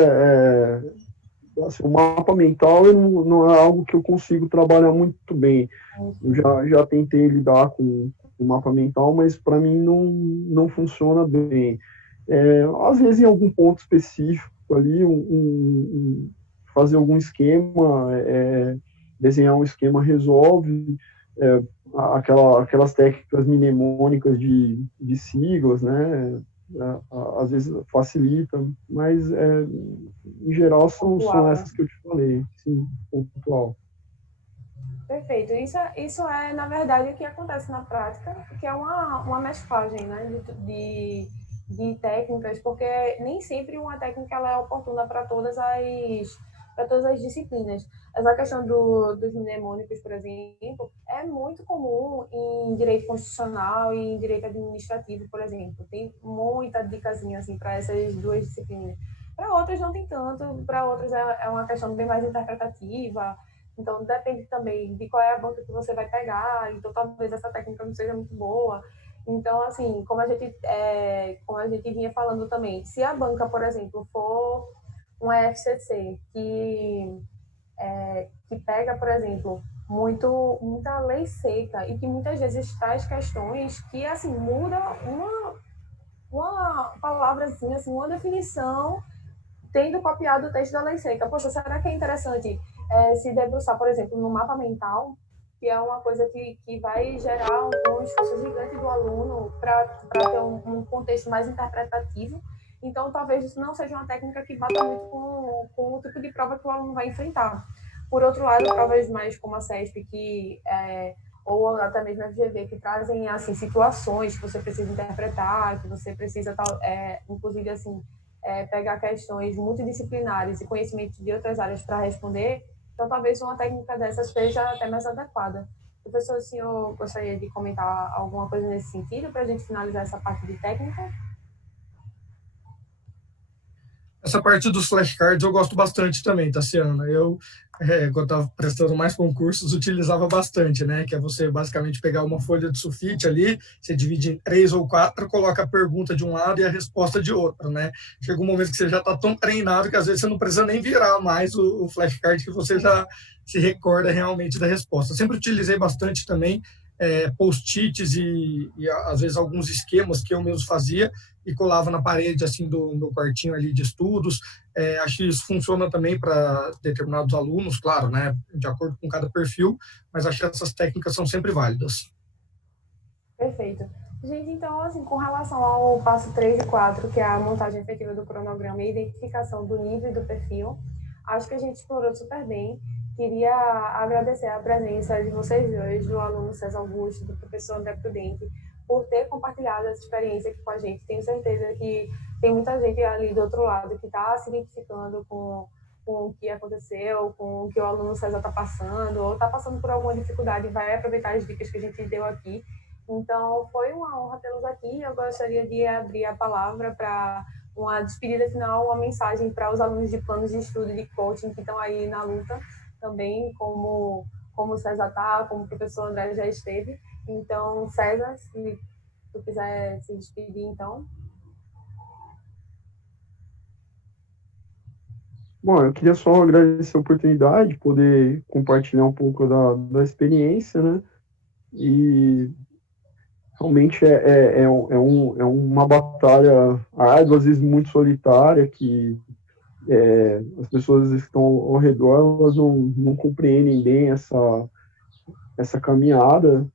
assim, o mapa mental não é algo que eu consigo trabalhar muito bem. Eu já tentei lidar com o mapa mental, mas para mim não funciona bem. Às vezes, em algum ponto específico ali, fazer algum esquema, desenhar um esquema resolve. Aquelas técnicas mnemônicas de siglas, né? Às vezes facilita, mas em geral são essas que eu te falei, sim, pontual. Perfeito. Isso é, na verdade, o que acontece na prática, que é uma mesclagem, né, de técnicas, porque nem sempre uma técnica ela é oportuna para todas as disciplinas. Essa questão dos mnemônicos, por exemplo, é muito comum em direito constitucional e em direito administrativo, por exemplo. Tem muita dicasinha assim, para essas duas disciplinas. Para outras não tem tanto, para outras é uma questão bem mais interpretativa. Então, depende também de qual é a banca que você vai pegar. Então, talvez essa técnica não seja muito boa. Então, assim, como a gente vinha falando também, se a banca, por exemplo, for uma FCC que pega, por exemplo, muita lei seca e que muitas vezes traz questões que, assim, muda uma palavrazinha, assim, uma definição tendo copiado o texto da lei seca. Poxa, será que é interessante se debruçar, por exemplo, no mapa mental, que é uma coisa que vai gerar um esforço gigante do aluno para ter um contexto mais interpretativo? Então, talvez isso não seja uma técnica que bata muito com o tipo de prova que o aluno vai enfrentar. Por outro lado, provas mais como a CESP, ou até mesmo a FGV, que trazem assim, situações que você precisa interpretar, que você precisa, inclusive, assim, pegar questões multidisciplinares e conhecimentos de outras áreas para responder, então talvez uma técnica dessas seja até mais adequada. Professor, o senhor gostaria de comentar alguma coisa nesse sentido para a gente finalizar essa parte de técnica? Essa parte dos flashcards eu gosto bastante também, Tassiana. Quando estava prestando mais concursos, utilizava bastante, né? Que é você basicamente pegar uma folha de sulfite ali, você divide em 3 ou 4, coloca a pergunta de um lado e a resposta de outro, né? Chega um momento que você já está tão treinado que às vezes você não precisa nem virar mais o flashcard, que você já se recorda realmente da resposta. Eu sempre utilizei bastante também post-its e às vezes alguns esquemas que eu mesmo fazia e colava na parede assim do meu quartinho ali de estudos. Acho que isso funciona também para determinados alunos, claro, né, de acordo com cada perfil, mas acho que essas técnicas são sempre válidas. Perfeito. Gente, então, assim, com relação ao passo 3 e 4, que é a montagem efetiva do cronograma e a identificação do nível e do perfil, acho que a gente explorou super bem. Queria agradecer a presença de vocês dois, do aluno César Augusto, do professor André Prudente, por ter compartilhado essa experiência aqui com a gente. Tenho certeza que tem muita gente ali do outro lado que está se identificando com o que aconteceu, com o que o aluno César está passando, ou está passando por alguma dificuldade e vai aproveitar as dicas que a gente deu aqui. Então, foi uma honra tê-los aqui. Eu gostaria de abrir a palavra para uma despedida final, uma mensagem para os alunos de planos de estudo e de coaching que estão aí na luta também, como o César está, como o professor André já esteve. Então, César, se tu quiser se despedir, então. Bom, eu queria só agradecer a oportunidade de poder compartilhar um pouco da experiência, né? E realmente é uma batalha árdua, às vezes muito solitária, que as pessoas que estão ao redor elas não compreendem bem essa caminhada,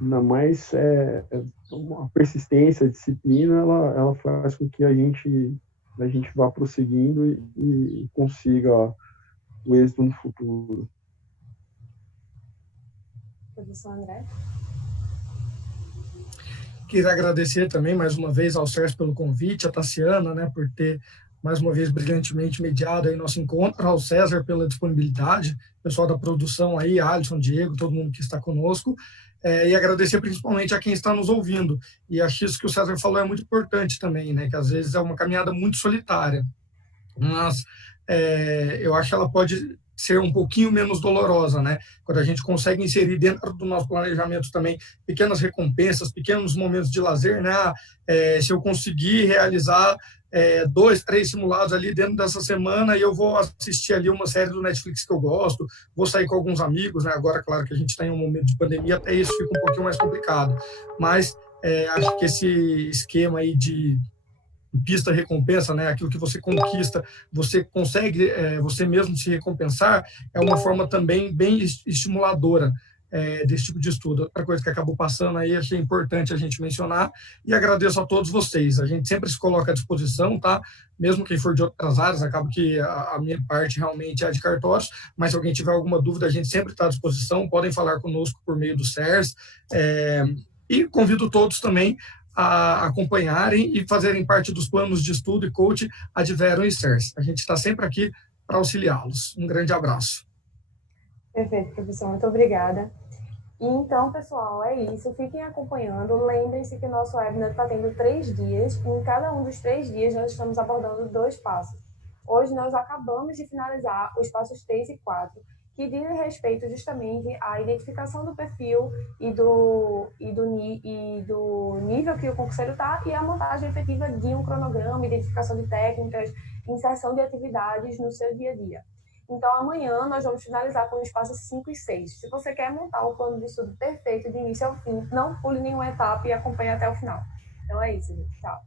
ainda mais a persistência, a disciplina, ela faz com que a gente vá prosseguindo e consiga o êxito no futuro. Professor André. Queria agradecer também mais uma vez ao Sérgio pelo convite, a Tassiana, né, por ter mais uma vez brilhantemente mediado aí nosso encontro, ao César pela disponibilidade, pessoal da produção aí, Alisson, Diego, todo mundo que está conosco, e agradecer principalmente a quem está nos ouvindo. E acho que isso que o César falou é muito importante também, né, que às vezes é uma caminhada muito solitária, mas eu acho que ela pode ser um pouquinho menos dolorosa, né? Quando a gente consegue inserir dentro do nosso planejamento também pequenas recompensas, pequenos momentos de lazer, né? Se eu conseguir realizar 2, 3 simulados ali dentro dessa semana e eu vou assistir ali uma série do Netflix que eu gosto, vou sair com alguns amigos, né? Agora, claro que a gente está em um momento de pandemia, até isso fica um pouquinho mais complicado, mas acho que esse esquema aí de pista recompensa, né? Aquilo que você conquista, você consegue você mesmo se recompensar, é uma forma também bem estimuladora desse tipo de estudo. Outra coisa que acabou passando aí, achei importante a gente mencionar, e agradeço a todos vocês. A gente sempre se coloca à disposição, tá? Mesmo quem for de outras áreas, acaba que a minha parte realmente é a de cartórios, mas se alguém tiver alguma dúvida, a gente sempre está à disposição, podem falar conosco por meio do CERS, e convido todos também a acompanharem e fazerem parte dos planos de estudo e coaching Adverum e CERS. A gente está sempre aqui para auxiliá-los. Um grande abraço. Perfeito, professor. Muito obrigada. E então, pessoal, é isso. Fiquem acompanhando. Lembrem-se que o nosso webinar está tendo 3 dias. E em cada um dos 3 dias, nós estamos abordando 2 passos. Hoje, nós acabamos de finalizar os passos 3 e 4, que dizem respeito justamente à identificação do perfil e do nível que o concurseiro está e a montagem efetiva de um cronograma, identificação de técnicas, inserção de atividades no seu dia a dia. Então, amanhã nós vamos finalizar com os passos 5 e 6. Se você quer montar o plano de estudo perfeito de início ao fim, não pule nenhuma etapa e acompanhe até o final. Então é isso, gente. Tchau.